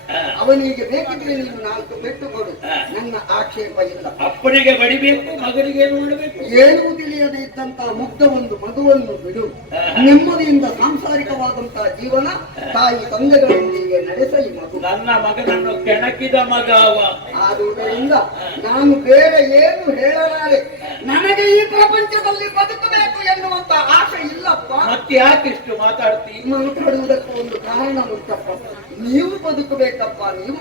ಅವನಿಗೆ ಬೇಕಿದ್ರೆ ನೀನು 4 ಪೆಟ್ಟು ಕೊಡು, ನನ್ನ ಆಕ್ಷೇಪ ಇಲ್ಲ. ಅಪ್ಪನಿಗೆ ಬಡಿಬೇಕು, ಮಗನಿಗೆ ಏನು ಮಾಡಬೇಕು? ಏನೂ ತಿಳಿಯದೆ ಇದ್ದಂತಹ ಮುಗ್ಧ ಒಂದು ಮಗುವನ್ನು ಬಿಡು. ನೆಮ್ಮದಿಯಿಂದ ಸಾಂಸಾರಿಕವಾದಂತಹ ಜೀವನ ತಾಯಿ ತಂದೆಗಳೊಂದಿಗೆ ನಡೆಸಲಿ. ಮಗು ನನ್ನ ಮಗನನ್ನು ಕೆಣಕಿದ ಮಗ ಅವ. ಆದುದರಿಂದ ನಾನು ಬೇರೆ ಏನು ಹೇಳಲಾರೆ. ನನಗೆ ಈ ಪ್ರಪಂಚದಲ್ಲಿ ಬದುಕಬೇಕು ಎನ್ನುವಂತ ಆಸೆ ಇಲ್ಲಪ್ಪ. ಮತ್ತೆ ಯಾಕಿಷ್ಟು ಮಾತಾಡ್ತಿ? ಮಾತಾಡುವುದಕ್ಕೂ ಒಂದು ಕಾರಣ ಉಂಟಪ್ಪ. ನೀವು ಬದುಕಬೇಕಪ್ಪ, ನೀವು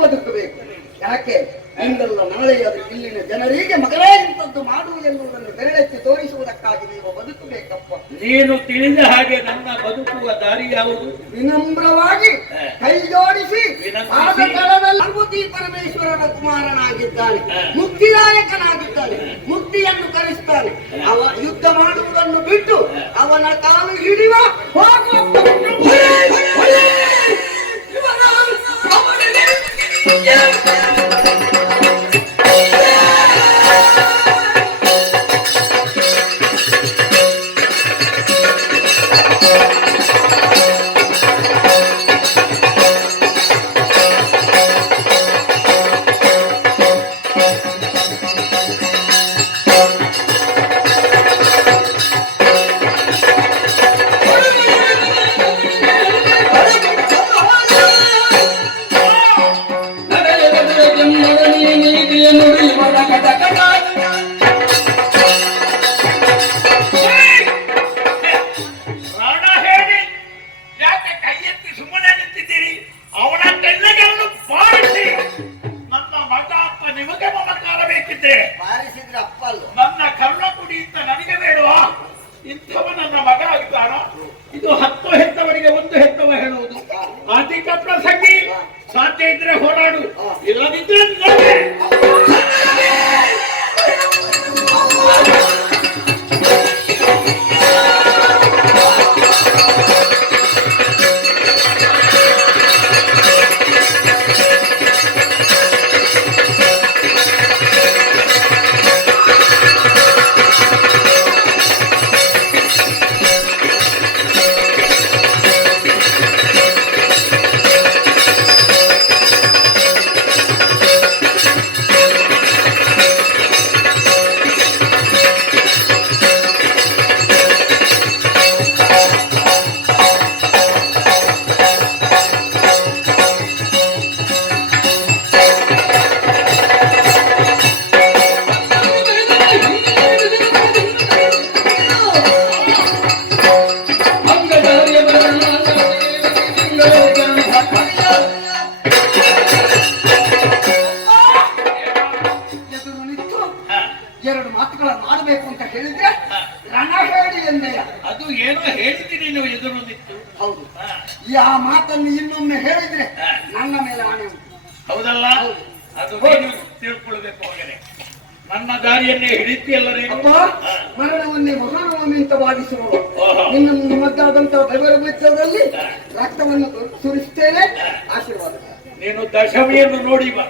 ಬದುಕಬೇಕು. ಯಾಕೆ ಇಂದಲ್ಲ ನಾಳೆಯಾದ ಇಲ್ಲಿನ ಜನರಿಗೆ ಮಗಳೇ ಇಂಥದ್ದು ಮಾಡು ಎನ್ನುವುದನ್ನು ಬೆರಳೆತ್ತಿ ತೋರಿಸುವುದಕ್ಕಾಗಿ ನೀವು ಬದುಕಬೇಕಪ್ಪ. ನೀನು ತಿಳಿದ ಹಾಗೆ ನನ್ನ ಬದುಕುವ ದಾರಿ ಯಾವುದು? ವಿನಮ್ರವಾಗಿ ಕೈ ಜೋಡಿಸಿ ವಿನಂತಿಸಿ. ಆದ ತಳದಲ್ಲಿ ಪಾರ್ವತಿ ಪರಮೇಶ್ವರನ ಕುಮಾರನಾಗಿದ್ದಾನೆ, ಮುಕ್ತಿದಾಯಕನಾಗಿದ್ದಾನೆ, ಮುಕ್ತಿಯನ್ನು ಕರೆಸ್ತಾನೆ. ಅವ ಯುದ್ಧ ಮಾಡುವುದನ್ನು ಬಿಟ್ಟು ಅವನ ಕಾಲು ಹಿಡಿಯುವ ಪ್ರಾಣ ಹೇಳಿ ಯಾಕೆ ಕೈ ಎತ್ತಿ ಸುಮ್ಮನೆ ನಿಂತಿದ್ದೀರಿ? ಅವನ ತೆಲ್ಲಗೆಯನ್ನು ಬಾರಿಸಿ. ನನ್ನ ಮಗ ಅಂತ ನಿಮಗೆ ಮಮಕಾರ ಬೇಕಿದ್ದೆ ಬಾರಿಸಿದ್ರೆ ಅಪ್ಪಲ್ಲ. ನನ್ನ ಕರ್ಣ ಕುಡಿ ಅಂತ ನನಗೆ ಬೇಡವಾ? ಇಂಥವ ನನ್ನ ಮಗ ಆಗ್ತಾನ? ಇದು 10 ಹೆತ್ತವರಿಗೆ 1 ಹೆತ್ತವ ಹೇಳುವುದು ಅಧಿಕ ಪ್ರಸಂಗಿ. ಸಾಧ್ಯ ಇದ್ರೆ ಹೋರಾಡು, ಇಲ್ಲದಿದ್ರೆ ನೋಡೆ. ಎದುರು ನಿಂತು 2 ಮಾತುಗಳನ್ನು ಆಡಬೇಕು ಅಂತ ಹೇಳಿದ್ರೆ ರಣ ಹೇಳಿ ಎಂದೆ. ಅದು ಏನೋ ಹೇಳಿದ್ದೀನಿ ನೀವು ಎದುರು ನಿಂತು. ಹೌದು, ಆ ಮಾತನ್ನು ಇನ್ನೊಮ್ಮೆ ಹೇಳಿದ್ರೆ ನನ್ನ ಮೇಲೆ ಆಣೆ ಉಂಟು. ಹೌದಲ್ಲ? ಅದು ನೀನು ತಿಳ್ಕೊಳ್ಬೇಕು. ಹೋಗನೆ ನನ್ನ ದಾರಿಯನ್ನೇ ಹಿಡಿತಿಯಲ್ಲರೇನು? ಅಪ್ಪ, ಮರಣವನ್ನೇ ಮಹಾನವಮಿ ಅಂತ ಭಾವಿಸುವ ಓಹೋ. ನಿನ್ನ ಮದ್ದಾದಂತಹ ಬೆವರ ಬೆಚ್ಚದಲ್ಲಿ ರಕ್ತವನ್ನು ಸುರಿಸ್ತೇನೆ. ಆಶೀರ್ವಾದ. ನೀನು ದಶಮಿಯನ್ನು ನೋಡಿ ಬಾ.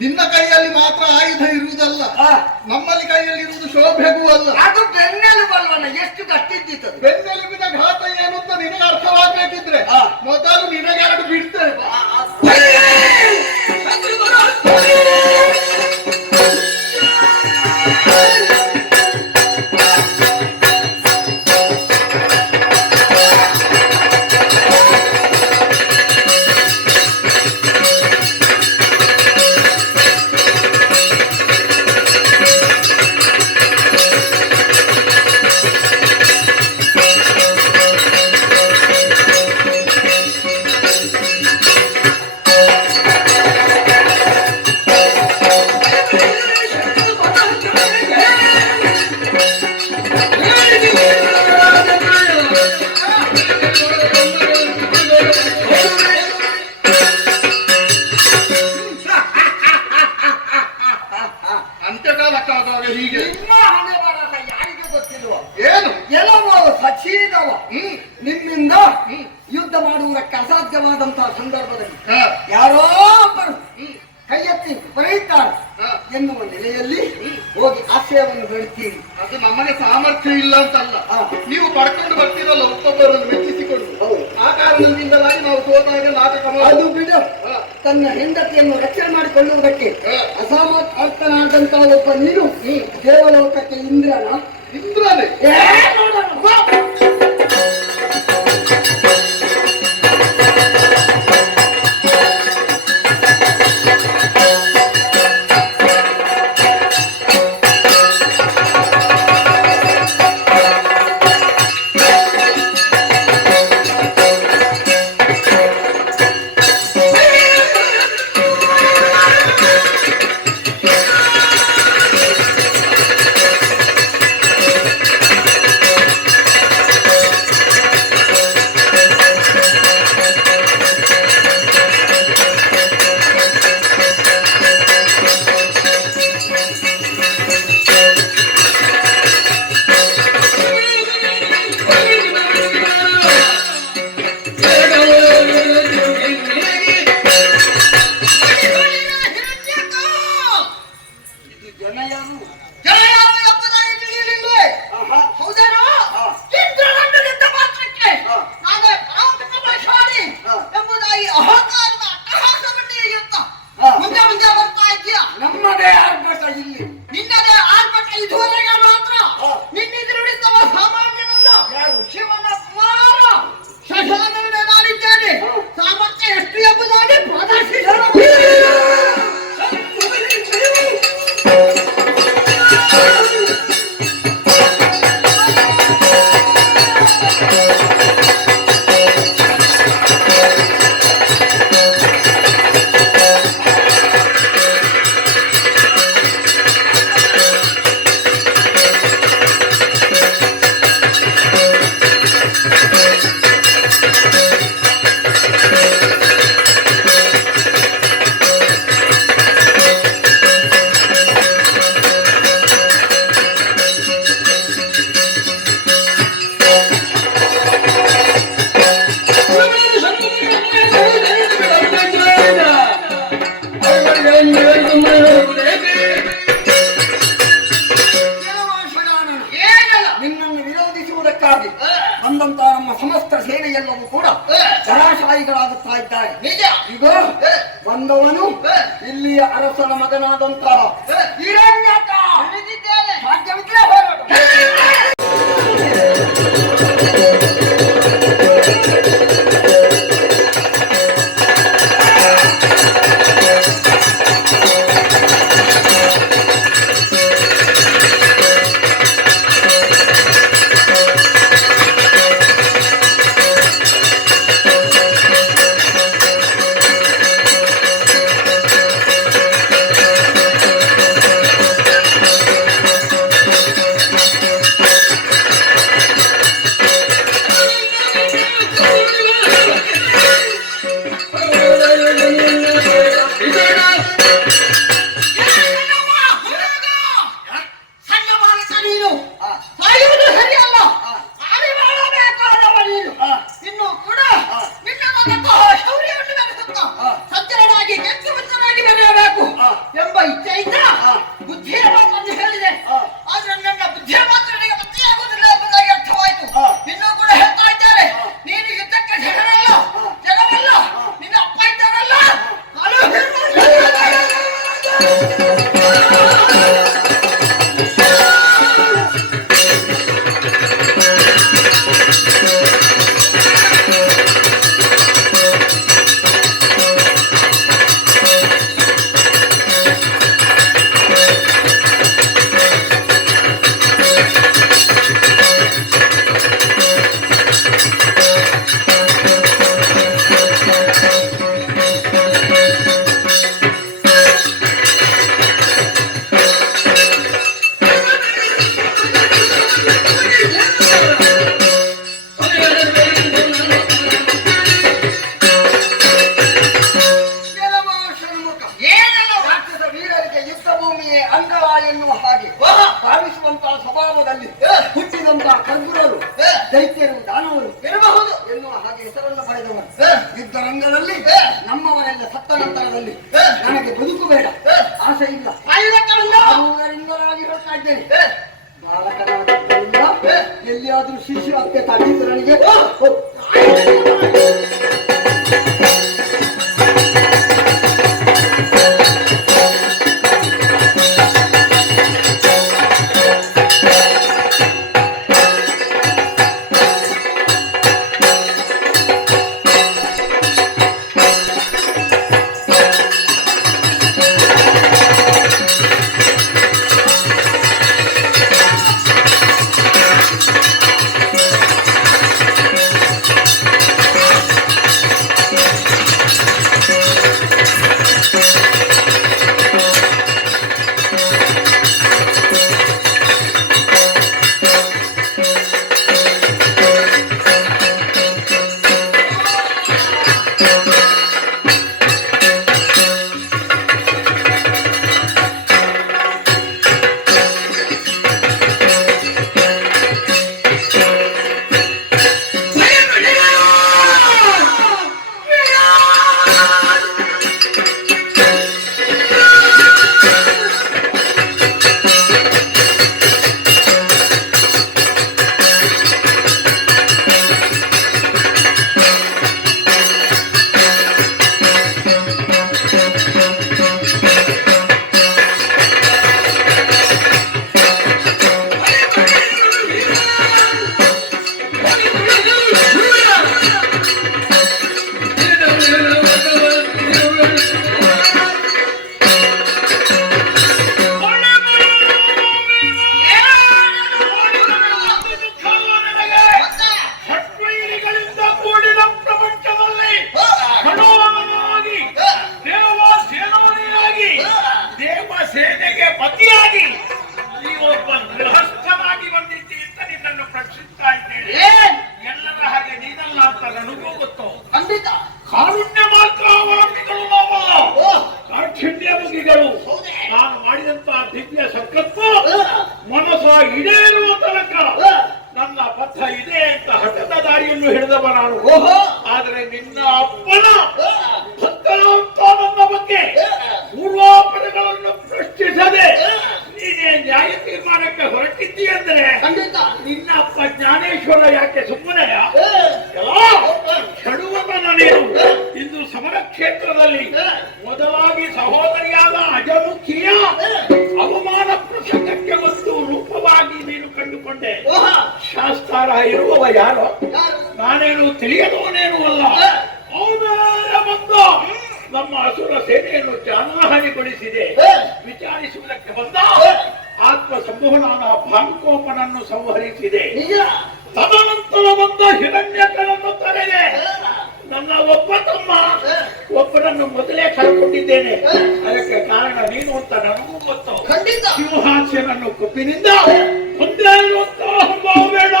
ನಿನ್ನ ಕೈಯಲ್ಲಿ ಮಾತ್ರ ಆಯುಧ ಇರುವುದಲ್ಲ, ನಮ್ಮಲ್ಲಿ ಕೈಯಲ್ಲಿ ಇರುವುದು ಶೋಭೆಗೂ ಅಲ್ಲ. ಅದು ಬೆನ್ನೆಲುಬಲ್ವನ, ಎಷ್ಟು ಗಟ್ಟಿದ್ದಿತ್ತು. ಬೆನ್ನೆಲುಬಿನ ಘಾತ ಏನು ಅಂತ ನಿನಗೆ ಅರ್ಥವಾಗಬೇಕಿದ್ರೆ ಮೊದಲು ನಿನಗೆರಡು ಬಿಡ್ತೇವೆ. ಅಂತ್ಯಕಾಲಕ್ಕಾದಾಗ ಹೀಗೆ ನಿಮ್ಮ ಹಣೆ ಬರಹ ಯಾರಿಗೆ ಗೊತ್ತಿಲ್ವ? ಏನು ಎಲ್ಲವೋ ಸಚೀದವ ನಿಮ್ಮಿಂದ ಯುದ್ಧ ಮಾಡುವುದಕ್ಕೆ ಅಸಾಧ್ಯವಾದಂತಹ ಸಂದರ್ಭದಲ್ಲಿ ಯಾರೋ ಒಬ್ಬರು ಕೈ ಎತ್ತಿ ಬರೆಯುತ್ತಾರೆ ಎನ್ನುವ ನೆಲೆಯಲ್ಲಿ ಹೋಗಿ ಆಶಯವನ್ನು ಬೇಡ್ತೀರಿ. ಅದು ನಮಗೆ ಸಾಮರ್ಥ್ಯ ಇಲ್ಲ ಅಂತಲ್ಲ, ನೀವು ಪಡ್ಕೊಂಡು ಬರ್ತೀರಲ್ಲ ಒಬ್ಬೊಬ್ಬರನ್ನು ಮೆಚ್ಚಿಸಿಕೊಂಡು, ಆ ಕಾರಣದಿಂದಲಾಗಿ ನಾವು ಸೋತಾಗ ನಾಟಕ ಅದು ಬಿಡು. ತನ್ನ ಹೆಂಡತಿಯನ್ನು ರಕ್ಷಣೆ ಮಾಡಿಕೊಳ್ಳುವುದಕ್ಕೆ ಅಸಾಮರ್ಥನಾದಂತಹ ಒಬ್ಬ ನೀನು ದೇವಲೋಕಕ್ಕೆ ಇಂದ್ರನ ಇಂದ್ರನೇ ನಮ್ಮದೇ ಆರ್ಭಟ ಇಲ್ಲಿ, ನಿನ್ನದೇ ಆರ್ಭಟ ಇದುವರೆಗೆ ಮಾತ್ರ. ನಿನ್ನೆದುರಿದ್ದವ ಸಾಮಾನ್ಯನಲ್ಲ, ಯಾರು ಶಿವನ ಕುಮಾರ ಶಶಾನನೇ ನಾನಿದ್ದೇನೆ. ಸಾಮರ್ಥ್ಯ ಎಷ್ಟು ಎಂಬುದಾಗಿ ಪ್ರದರ್ಶಿಸಲು ನಿನ್ನನ್ನು ವಿರೋಧಿಸುವುದಕ್ಕಾಗಿ ಬಂದಂತಹ ನಮ್ಮ ಸಮಸ್ತ ಸೇನೆಯೆಲ್ಲವೂ ಕೂಡ ಜರಾಶಾಯಿಗಳಾಗುತ್ತಾ ಇದ್ದಾರೆ. ನಿಜ. ಈಗ ಬಂದವನು ಇಲ್ಲಿಯ ಅರಸನ ಮಗನಾದಂತಹ ಹಿರಣ್ಯಕ. ಸಾಧ್ಯವಿದ್ರೆ ಹೋರಾಟ. ಸಜ್ಜನಾಗಿ ಕೆಚ್ಚುಮಚ್ಚನಾಗಿ ಬರೆಯಬೇಕು. ಎಂಬ ಇಚ್ಛೆ ಇದ್ದ ಬುದ್ಧಿಯ ಮಾತನ್ನು ಹೇಳಿದೆ. ಆದ್ರೆ ನನ್ನ ಬುದ್ಧಿಯ ಮಾತ್ರ ನನಗೆ ಬುದ್ಧಿಯಾಗುವುದಿಲ್ಲ ಎಂಬುದಾಗಿ ಅರ್ಥವಾಯಿತು. ಇನ್ನೂ ಕೂಡ ಹೇಳ್ತಾ ಇದ್ದಾರೆ, ನೀನು ಯುದ್ಧಕ್ಕೆ ಜನರಲ್ಲ, ಜನವಲ್ಲ, ನಿನ್ನ ಅಪ್ಪ ಇದ್ದಾರಲ್ಲ ದೈತ್ಯರು ದಾನವರು ಇರಬಹುದು ಎನ್ನುವ ಹಾಗೆ ಹೆಸರನ್ನು ಪಡೆದವರು ಯುದ್ಧರಂಗದಲ್ಲಿ ನಮ್ಮವರೆಲ್ಲ ಸತ್ತ ನಂತರದಲ್ಲಿ ನನಗೆ ಬದುಕು ಬೇಡ, ಆಸೆ ಇಲ್ಲ, ಹೇಳ್ತಾ ಇದ್ದೇನೆ. ಬಾಲಕನಾಗಿದ್ದರಿಂದ ಎಲ್ಲಿಯಾದ್ರೂ ಶಿಶು ಹತ್ಯೆ ತಡೆಯಿದ್ದು ನನಗೆ ಆದರೆ ನಿನ್ನ ಅಪ್ಪನ ನನ್ನ ಬಗ್ಗೆ ಪೂರ್ವಾಪರಗಳನ್ನು ಸೃಷ್ಟಿಸದೆ ನೀನೇ ನ್ಯಾಯ ತೀರ್ಮಾನಕ್ಕೆ ಹೊರಟಿದ್ದೀ ಅಂದ್ರೆ ನಿನ್ನ ಅಪ್ಪ ಜ್ಞಾನೇಶ್ವರ ಯಾಕೆ ಸುಮ್ಮನೆಯ ಕೆಡುವತನ ನೀನು. ಇಂದು ಸಮರ ಕ್ಷೇತ್ರದಲ್ಲಿ ಮೊದಲಾಗಿ ಸಹೋದರಿಯಾದ ಅಜಮುಖಿಯ ಅವಮಾನ ಪ್ರಸಂಗಕ್ಕೆ ಒಂದು ರೂಪವಾಗಿ ನೀನು ಕಂಡುಕೊಂಡೆ. ಶಾಸ್ತ್ರ ಇರುವವ ಯಾರೋ, ನಾನೇನು ತಿಳಿಯದವನೇನು ಅಲ್ಲ. ಅವನ ಬಂದು ನಮ್ಮ ಅಸುರ ಸೇನೆಯನ್ನು ಜಾನಹಾನಿಗೊಳಿಸಿದೆ. ವಿಚಾರಿಸುವುದಕ್ಕೆ ಬಂದ ಆತ್ಮ ಸಂಭವನಾದ ಭಾನುಕೋಪನನ್ನು ಸಂಹರಿಸಿದೆ. ತದನಂತರ ಬಂದ ಹಿರಣ್ಯಕನನ್ನು ತಡೆದೆ. ನನ್ನ ಒಬ್ಬ ತಮ್ಮ ಒಬ್ಬನನ್ನು ಮೊದಲೇ ಕಳ್ಕೊಂಡಿದ್ದೇನೆ. ಅದಕ್ಕೆ ಕಾರಣ ನೀನು ಅಂತ ನನಗೂ ಗೊತ್ತು. ಸಿಂಹಾಸನನ್ನು ಕೊಪ್ಪಿನಿಂದ ಒಂದೇ ಬೇಡ.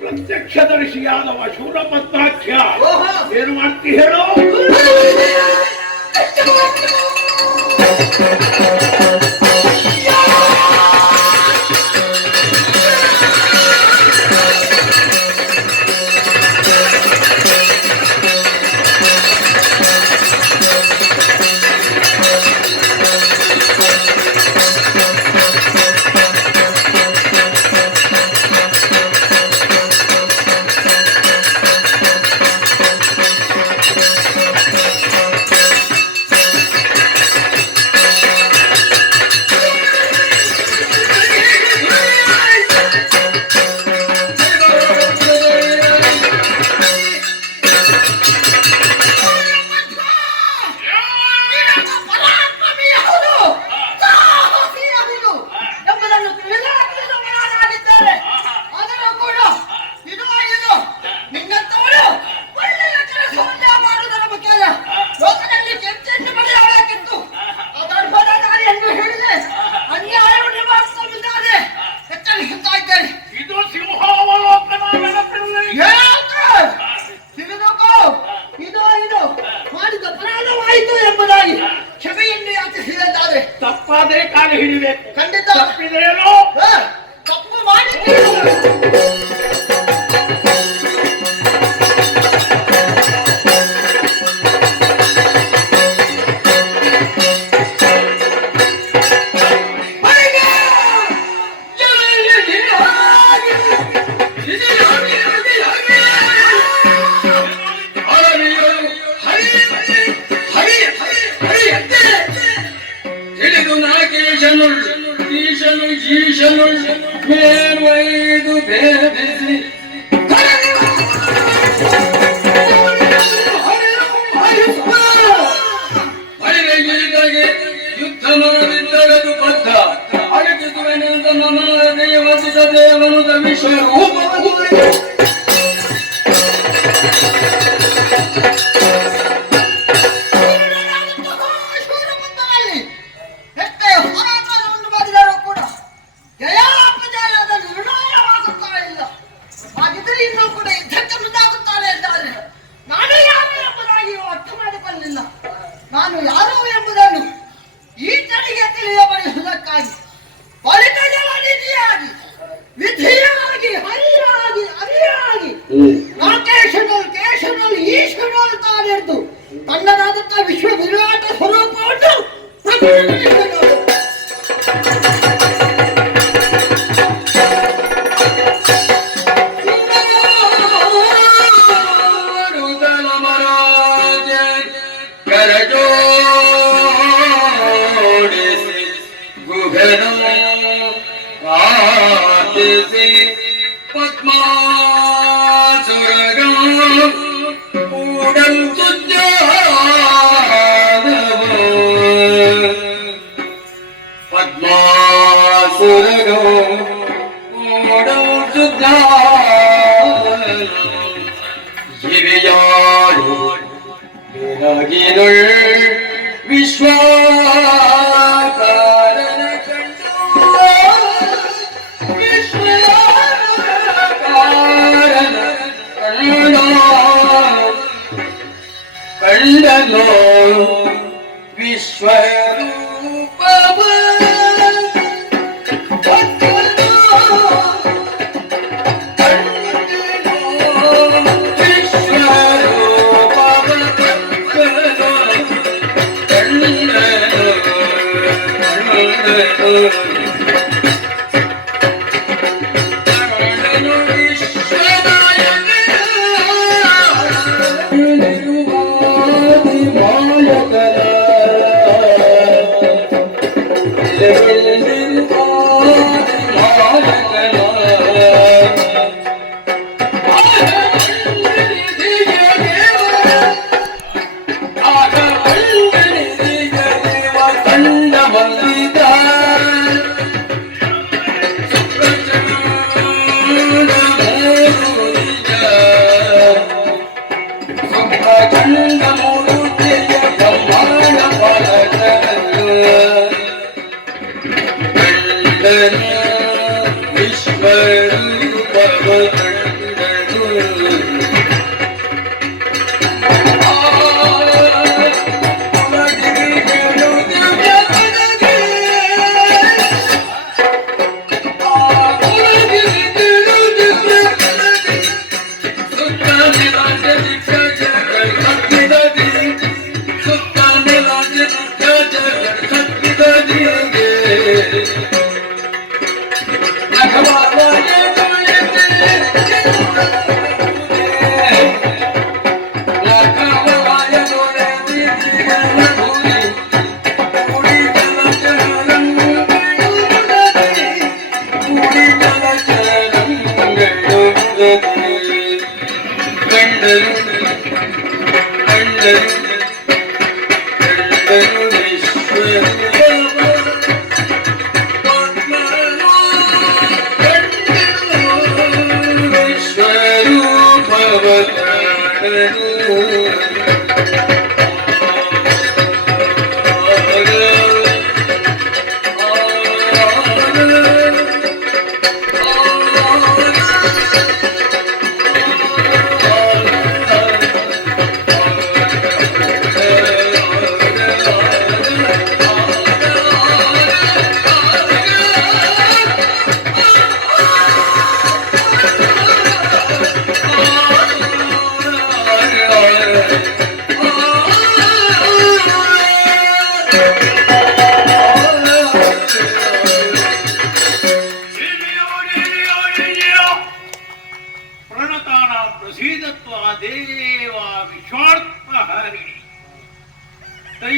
ಪ್ರತ್ಯಕ್ಷದರ್ಶಿಯಾದವ ಶೂರಪದ್ಮಾಖ್ಯ ಏನು ಮಾಡ್ತಿ ಹೇಳೋ? ತಪ್ಪಾಯಿತು ಎಂಬುದಾಗಿ ಕ್ಷಮೆಯನ್ನು ಯಾಚಿಸಿದ್ದಾದ್ರೆ ತಪ್ಪಾದರೆ ಕಾಲು ಹಿಡಿಬೇಕು. ಖಂಡಿತ ತಪ್ಪಿದೆಯೇನೋ ಹ, ತಪ್ಪು ಮಾಡಿದ್ದೀರಿ. ತಿಳಿದು ನಾಗೇಶನು ಈಶನು ಈಶನು ಮೇಲ್ವೈದು ಭೇದಿಸಿ ಮೈಲಿಗೆ ಯುದ್ಧ ಮಾಡಿದ್ದರದು ಬದ್ಧ ಅಡಗಿಸುವೆನೆಂದ ಮನ ದೇವಸಿದ ದೇವನುದ ವಿಶ್ವರೂಪವು ಎಷ್ಟೇ ಹೋರಾಟವನ್ನು ಮಾಡಿದರೂ ಕೂಡ ಜಯಾಪಜಯದ ನಿರ್ಣಯವಾಗುತ್ತಾ ಇಲ್ಲ. ಹಾಗಿದ್ರೆ ಇನ್ನೂ ಕೂಡ ಯುದ್ಧಕ್ಕೆ ಮುಂದಾಗುತ್ತಾನೆ ಎಂದಾದ್ರೆ ನಾನು ಯಾರು ಎಂಬುದಾಗಿ ಅರ್ಥ ಮಾಡಿಕೊಳ್ಳಲಿಲ್ಲ. ನಾನು ಯಾರು ಎಂಬುದನ್ನು ಈತನಿಗೆ ತಿಳಿಯಬಡಿಸುವುದಕ್ಕಾಗಿ ಬಲಿಕಜನಿಧಿಯಾಗಿ ವಿಧಿಯಾಗಿ ಹರಿಯಾಗಿ ಅರಿಯಾಗಿ ರಾಕೇಶನಲ್ ಕೇಶನಲ್ ಈಶನಲ್ ತಾನೆಂದು ತನ್ನದಾದಂಥ ವಿಶ್ವ ವಿರಾಟ ಸ್ವರೂಪವನ್ನು ಪ್ರತಿನಿಧಿಸಿದನು. ಕರಜೋಡಿಸಿ ಗುಹನು ಆತಿಸಿ ಪದ್ಮಾಸುರಗ ಕೂಡಲ್ ಪದ್ಮಾಸುರಗ ಕೂಡಲ್ ಹಿರಿಯಾಳು ಬೆಳಗಿನುಳ್ ವಿಶ್ವಕಾರನ ಕಂಡು ವಿಶ್ವಕಾರನ ಕಂಡನು ವಿಶ್ವರೂಪವ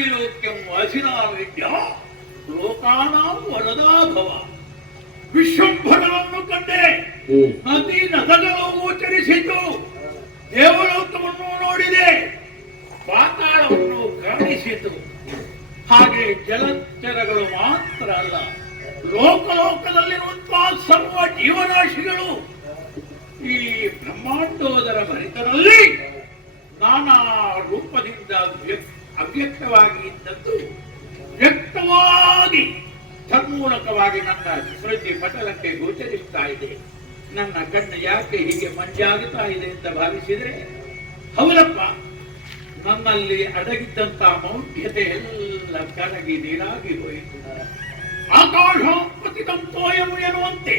ತ್ರೈಲೋಕ್ಯಂ ವಾಸಿನಾ ವಿದ್ಯ ಲೋಕಾನಾಂ ವರದಾಭವ. ವಿಶ್ವಂಭರನನ್ನು ಕಂಡೆ, ನದಿ ನದಗಳು ಗೋಚರಿಸಿತು, ದೇವಲೋಕವನ್ನು ನೋಡಿದೆ, ಪಾತಾಳವನ್ನು ಕಾಣಿಸಿತು. ಹಾಗೆ ಜಲಚರಗಳು ಮಾತ್ರ ಅಲ್ಲ, ಲೋಕಲೋಕದಲ್ಲಿರುವಂತಹ ಸರ್ವ ಜೀವರಾಶಿಗಳು ಈ ಬ್ರಹ್ಮಾಂಡೋದರ ಭರಿತರಲ್ಲಿ ನಾನಾ ರೂಪದಿಂದ ಅವ್ಯಕ್ತವಾಗಿ ಇದ್ದದ್ದು ವ್ಯಕ್ತವಾಗಿ ತನ್ಮೂಲಕವಾಗಿ ನನ್ನ ಸ್ಮೃತಿ ಪಟಲಕ್ಕೆ ಗೋಚರಿಸ್ತಾ ಇದೆ. ನನ್ನ ಕಣ್ಣು ಯಾಕೆ ಹೀಗೆ ಮಂಜಾಗುತ್ತಾ ಇದೆ ಅಂತ ಭಾವಿಸಿದ್ರೆ, ಹೌದಪ್ಪ, ನನ್ನಲ್ಲಿ ಅಡಗಿದ್ದಂತ ಮೌಢ್ಯತೆ ಎಲ್ಲ ಕರಗಿ ನೀರಾಗಿ ಹೋಯಿತು. ಆಕಾಶ ಪತಿತಂತೋಯಂ ಎನ್ನುವಂತೆ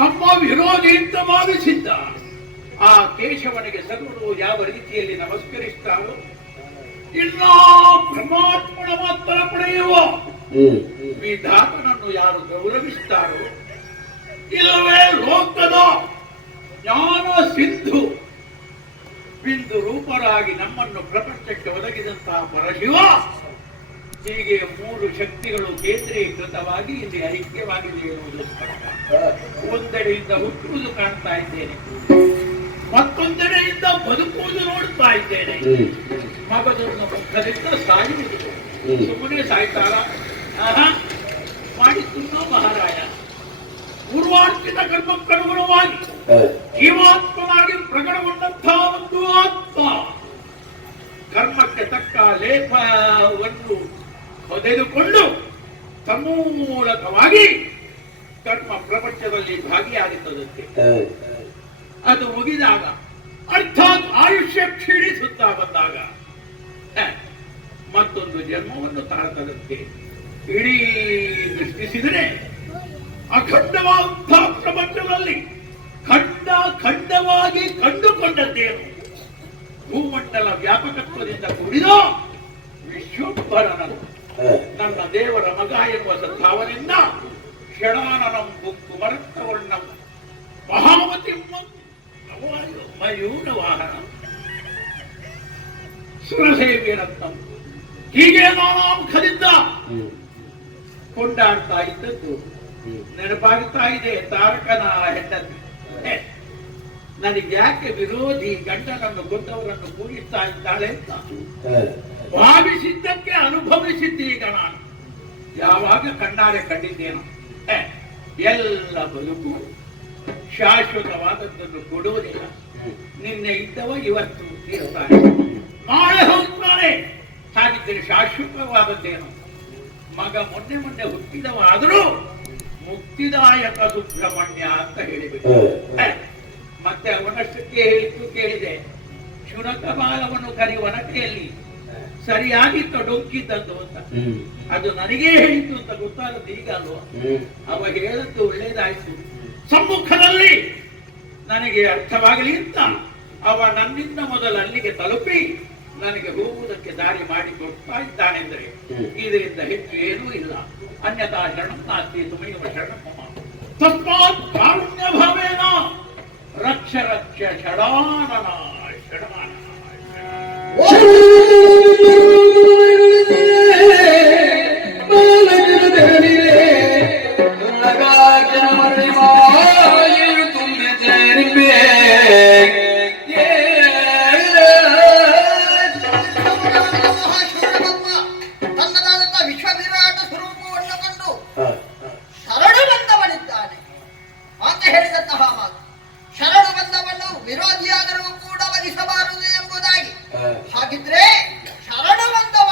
ತಮ್ಮ ವಿರೋಧಿ ಅಂತ ಭಾವಿಸಿದ್ದ ಆ ಕೇಶವನಿಗೆ ಸರ್ವರು ಯಾವ ರೀತಿಯಲ್ಲಿ ನಮಸ್ಕರಿಸ್ತಾರೋ, ಇಲ್ಲ ಬ್ರಹ್ಮಾತ್ಮನ ಮಾತ್ರ ಪಡೆಯುವ ವಿಧಾತನನ್ನು ಯಾರು ಗೌರವಿಸ್ತಾರೋ, ಇಲ್ಲವೇ ಲೋಕದ ಜ್ಞಾನ ಸಿಂಧು ಬಿಂದು ರೂಪರಾಗಿ ನಮ್ಮನ್ನು ಪ್ರಪಂಚಕ್ಕೆ ಒದಗಿದಂತಹ ಪರಶಿವ, ಹೀಗೆ ಮೂರು ಶಕ್ತಿಗಳು ಕೇಂದ್ರೀಕೃತವಾಗಿ ಇಲ್ಲಿ ಐಕ್ಯವಾಗಿದೆ ಎನ್ನುವುದು ಸ್ಪಷ್ಟ. ಒಂದೆಡೆಯಿಂದ ಹುಟ್ಟುವುದು ಕಾಣ್ತಾ ಇದ್ದೇನೆ, ಮತ್ತೊಂದೆಡೆಯಿಂದ ಬದುಕುವುದು ನೋಡ್ತಾ ಇದ್ದೇನೆ. ಮಗದೊಂದು ಮುಖದಿಂದ ಸಾಯುವುದು, ಸುಮ್ಮನೆ ಸಾಯ್ತಾರ? ಮಾಡಿದ್ದು ಮಹಾರಾಯ ಪೂರ್ವಾರ್ಜಿತ ಕರ್ಮಕ್ಕನುಗುಣವಾಗಿ ಜೀವಾತ್ಮನಾಗಿ ಪ್ರಕಟಗೊಂಡಂತಹ ಒಂದು ಆತ್ಮ ಕರ್ಮಕ್ಕೆ ತಕ್ಕ ಲೇಪವನ್ನು ಹೊದೆದುಕೊಂಡು ತಮ್ಮೂಲಕವಾಗಿ ಕರ್ಮ ಪ್ರಪಂಚದಲ್ಲಿ ಭಾಗಿಯಾಗುತ್ತದಂತೆ. ಅದು ಮುಗಿದಾಗ, ಅರ್ಥಾತ್ ಆಯುಷ್ಯ ಕ್ಷೀಣಿಸುತ್ತಾ ಬಂದಾಗ ಮತ್ತೊಂದು ಜನ್ಮವನ್ನು ತಾಳ್ತದಂತೆ. ಇಡೀ ದೃಷ್ಟಿಸಿದರೆ ಅಖಂಡವಾದಂತಹ ಪ್ರಪಂಚದಲ್ಲಿ ಖಂಡವಾಗಿ ಕಂಡುಕೊಂಡದ್ದೇನು? ಭೂಮಂಡಲ ವ್ಯಾಪಕತ್ವದಿಂದ ಕೂಡಿದ ವಿಶ್ವೋತ್ಪರನನು ನನ್ನ ದೇವರ ಮಗ ಎನ್ನುವ ಸದ್ಭಾವನೆಯಿಂದ ಷಡಾನನಂ ಬುಕ್ಕು ಮರತ್ತವರ್ಣಂ ಮಹಾಮತಿ ಮಯೂರ ವಾಹನ ಸುರಸೇವಿಯರತ್ನಂ ಹೀಗೆ ನಾನಾ ಮುಖದಿಂದ ಕೊಂಡಾಡ್ತಾ ಇದ್ದದ್ದು ನೆನಪಾಗುತ್ತಾ ಇದೆ. ತಾರಕನ ಹೆಂಡತಿ ನನಗೆ ಯಾಕೆ ವಿರೋಧಿ ಗಂಡನನ್ನು ಕೊಂದವರನ್ನು ಪೂಜಿಸ್ತಾ ಇದ್ದಾಳೆ ಅಂತ ಭಾವಿಸಿದ್ದಕ್ಕೆ ಅನುಭವಿಸಿದ್ದೀಗ ನಾನು. ಯಾವಾಗ ಕಣ್ಣಾರೆ ಕಂಡಿದ್ದೇನೋ, ಎಲ್ಲ ಬದುಕು ಶಾಶ್ವತವಾದದ್ದನ್ನು ಕೊಡುವುದಿಲ್ಲ. ನಿನ್ನೆ ಇದ್ದವ ಇವತ್ತು ತೀರ್ತಾರೆ, ನಾಳೆ ಹೋಗ್ತಾರೆ. ಹಾಗಿದ್ದರೆ ಶಾಶ್ವತವಾದದ್ದೇನು? ಮಗ ಮೊನ್ನೆ ಹುಟ್ಟಿದವಾದರೂ ಮುಕ್ತಿದಾಯಕ ಸುಬ್ರಹ್ಮಣ್ಯ ಅಂತ ಹೇಳಿಬಿಟ್ಟು ಮತ್ತೆ ಅವನಷ್ಟಕ್ಕೆ ಹೇಳಿದ್ದು ಕೇಳಿದೆ. ಶುನಕ ಬಾಲವನ್ನು ಕರೆಯುವನಕೆಯಲ್ಲಿ ಸರಿಯಾಗಿ ತೊಡಗಿದ್ದದ್ದು ಅಂತ. ಅದು ನನಗೇ ಹೇಳಿದ್ದು ಅಂತ ಗೊತ್ತಾದದ್ದು ಈಗ ಅಲ್ವಾ? ಅವ ಹೇಳದ್ದು ಒಳ್ಳೇದಾಯ್ತು, ಸಮ್ಮುಖದಲ್ಲಿ ನನಗೆ ಅರ್ಥವಾಗಲಿ ಅಂತ ಅವ ನನ್ನಿಂದ ಮೊದಲು ಅಲ್ಲಿಗೆ ತಲುಪಿ ನನಗೆ ಹೋಗುವುದಕ್ಕೆ ದಾರಿ ಮಾಡಿ ಕೊಡ್ತಾ ಇದ್ದಾನೆಂದರೆ ಇದರಿಂದ ಹೆಚ್ಚು ಏನೂ ಇಲ್ಲ. ಅನ್ಯಥಾ ಶರಣಂ ನಾಸ್ತಿ ತುಮೈವ ಶರಣಂ ಮಮ ತಸ್ಮಾತ್ ಕಾರುಣ್ಯ ಭಾವೇನ ರಕ್ಷ ರಕ್ಷ ಷಡಾನನ ಷಡಾನನ. ವಿಶ್ವವಿರಾಟ ಸ್ವರೂಪವನ್ನು ಕಂಡು ಶರಣು ಬಂದವನಿದ್ದಾನೆ ಅಂತ ಹೇಳಿದಂತಹ ಮಾತು. ಶರಣು ಬಂದವನು ವಿರೋಧಿಯಾದರೂ ಕೂಡ ವರಿಸಬಾರದು ಎಂಬುದಾಗಿ. ಹಾಗಿದ್ರೆ ಶರಣು ಬಂದವ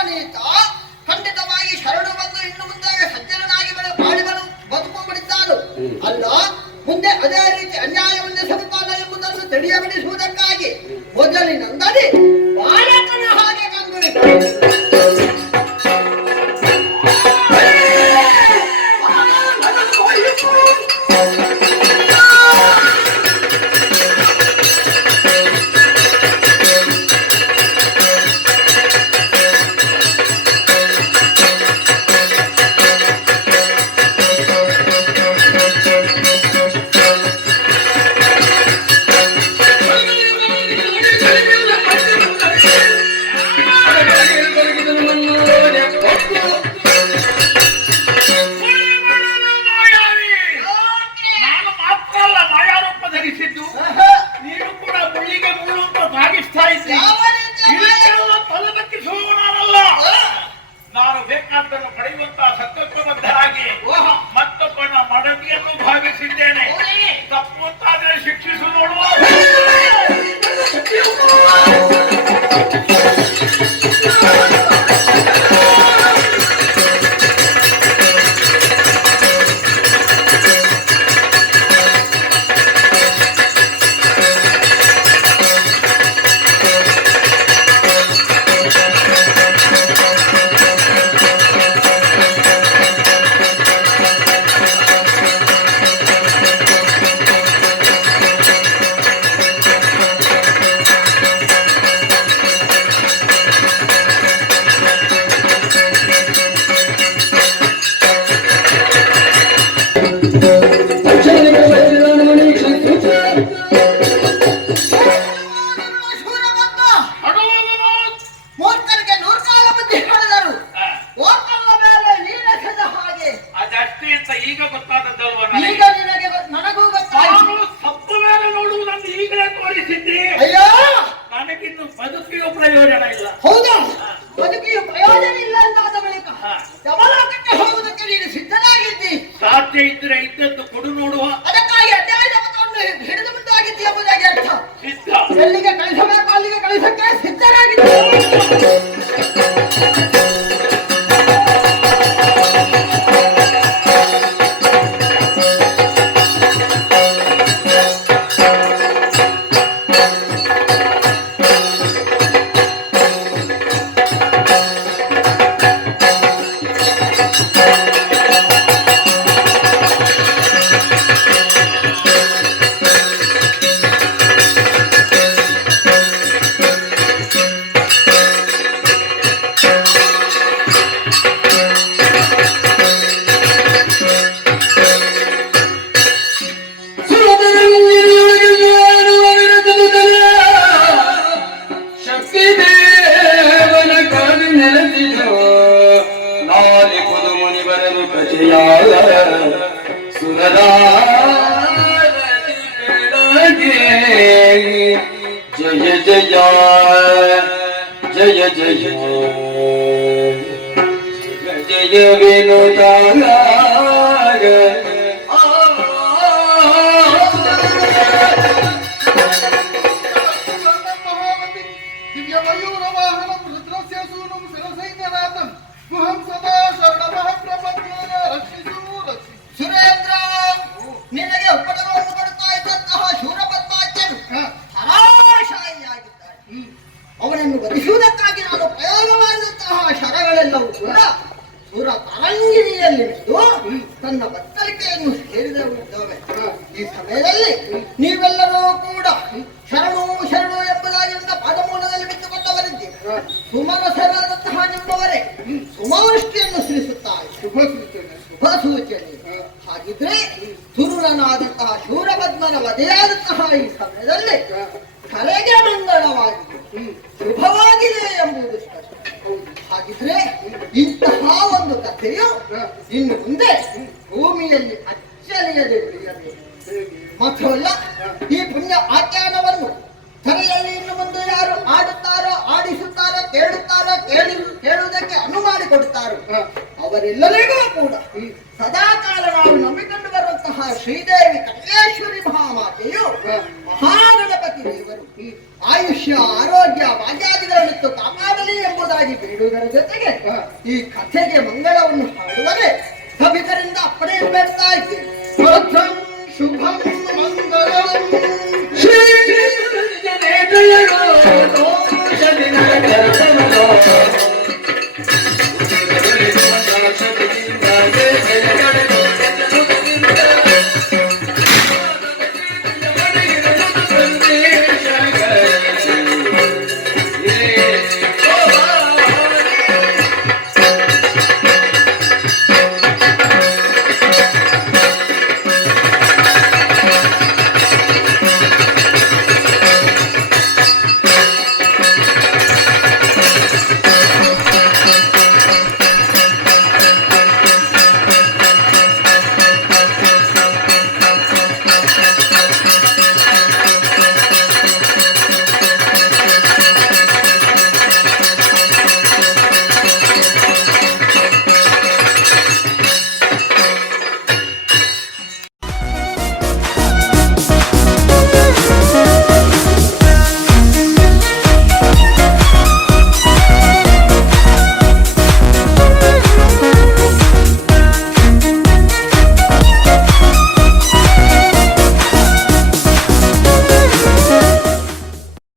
ಅಜಯ ಸುರದಾರತಿ ಬೆಳಗೆ ಜಯ ಜಯ ಜಯ ಜಯ ಜಯ ವಿನುತಾಗ ದಿವ್ಯ ಮಯೂರ ವಾಹನಂ ರುದ್ರಸ್ಯ ಸೂನುಂ ಶಿರಸೈನ್ಯನಾಥಂ ಗುಹಂ ಸದಾ ಶರಣಮಃ ಪ್ರಪದ್ಯೇನ ರಕ್ಷಿಸು ರಕ್ಷಿಸು. ಸುರೇಂದ್ರ, ನಿನಗೆ ಉಪಟಳವನ್ನು ಕೊಡುತ್ತಾ ಇದ್ದಂತಹ ಶೂರಪದ್ಮಾಚ್ಯನು ಹರಾಶಾಹಿಯಾಗಿದ್ದಾನೆ. ಅವನನ್ನು ವಧಿಸುವುದಕ್ಕಾಗಿ ನಾನು ಪ್ರಯೋಗ ಮಾಡಿದಂತಹ ಶರಗಳೆಲ್ಲವೂ ಕೂಡ ಸುರ ತರಂಗಿಣಿಯಲ್ಲಿ ಬಿದ್ದು ತನ್ನ ಬತ್ತಳಿಕೆಯನ್ನು ಸೇರಿದವಿದ್ದಾವೆ. ಈ ಸಮಯದಲ್ಲಿ ನೀವೆಲ್ಲರೂ ಕೂಡ ಶರಣು ಶರಣು ಎಂಬುದಾಗಿ ಒಂದು ಪಾದಮೂಲದಲ್ಲಿ ಬಿಟ್ಟುಕೊಂಡವರಿದ್ದೀರಿ. ಸುಮನಸರಾದಂತಹ ನಿಮ್ಮವರೇ ಸುಮಾವೃಷ್ಟಿಯನ್ನು ಸುರಿಸುತ್ತಾರೆ. ಶುಭ ಸೂಚನೆ. ಹಾಗಿದ್ರೆ ತುರುಳನಾದಂತಹ ಶೂರಪದ್ಮನ ವಧೆಯಾದಂತಹ ಈ ಸಮಯದಲ್ಲಿ ಕರೆಗೆ ಮಂಗಳವಾಗಿದೆ, ಶುಭವಾಗಿದೆ ಎಂಬುದು ಸ್ಪಷ್ಟ. ಹಾಗಿದ್ರೆ ಇಂತಹ ಒಂದು ಕಥೆಯು ಇನ್ನು ಮುಂದೆ ಭೂಮಿಯಲ್ಲಿ ಅಚ್ಚಳಿಯದೆ ಉಳಿಯಬೇಕು. ಮಾತ್ರವಲ್ಲ, ಈ ಪುಣ್ಯ ಆಖ್ಯಾನವನ್ನು ಧರೆಯಲ್ಲಿ ಇನ್ನು ಮುಂದೆ ಯಾರು ಆಡುತ್ತಾರೋ, ಆಡಿಸುತ್ತಾರೋ, ಕೇಳುತ್ತಾರೋ, ಕೇಳುವುದಕ್ಕೆ ಅನು ಮಾಡಿಕೊಡುತ್ತಾರೋ ಅವರೆಲ್ಲರಿಗೂ ಕೂಡ ಸದಾಕಾಲ ನಾವು ನಂಬಿಕೊಂಡು ಬರುವಂತಹ ಶ್ರೀದೇವಿ ಕಟಕೇಶ್ವರಿ ಮಹಾಮಾತೆಯು ಮಹಾಗಣಪತಿ ದೇವರು ಆಯುಷ್ಯ, ಆರೋಗ್ಯ, ಭಾಗ್ಯಾದಿಗಳನ್ನಿತ್ತು ಕಾಪಾಡಲಿ ಎಂಬುದಾಗಿ ಬೇಡುವುದರ ಜೊತೆಗೆ ಈ ಕಥೆಗೆ ಮಂಗಳವನ್ನು ಹಾಡುವರೆ ಸಭಿಕರಿಂದ ಅಪ್ಪಣೆ ಬೇಡ್ತಾ ಇದ್ದೇವೆ. ಶುಭಂ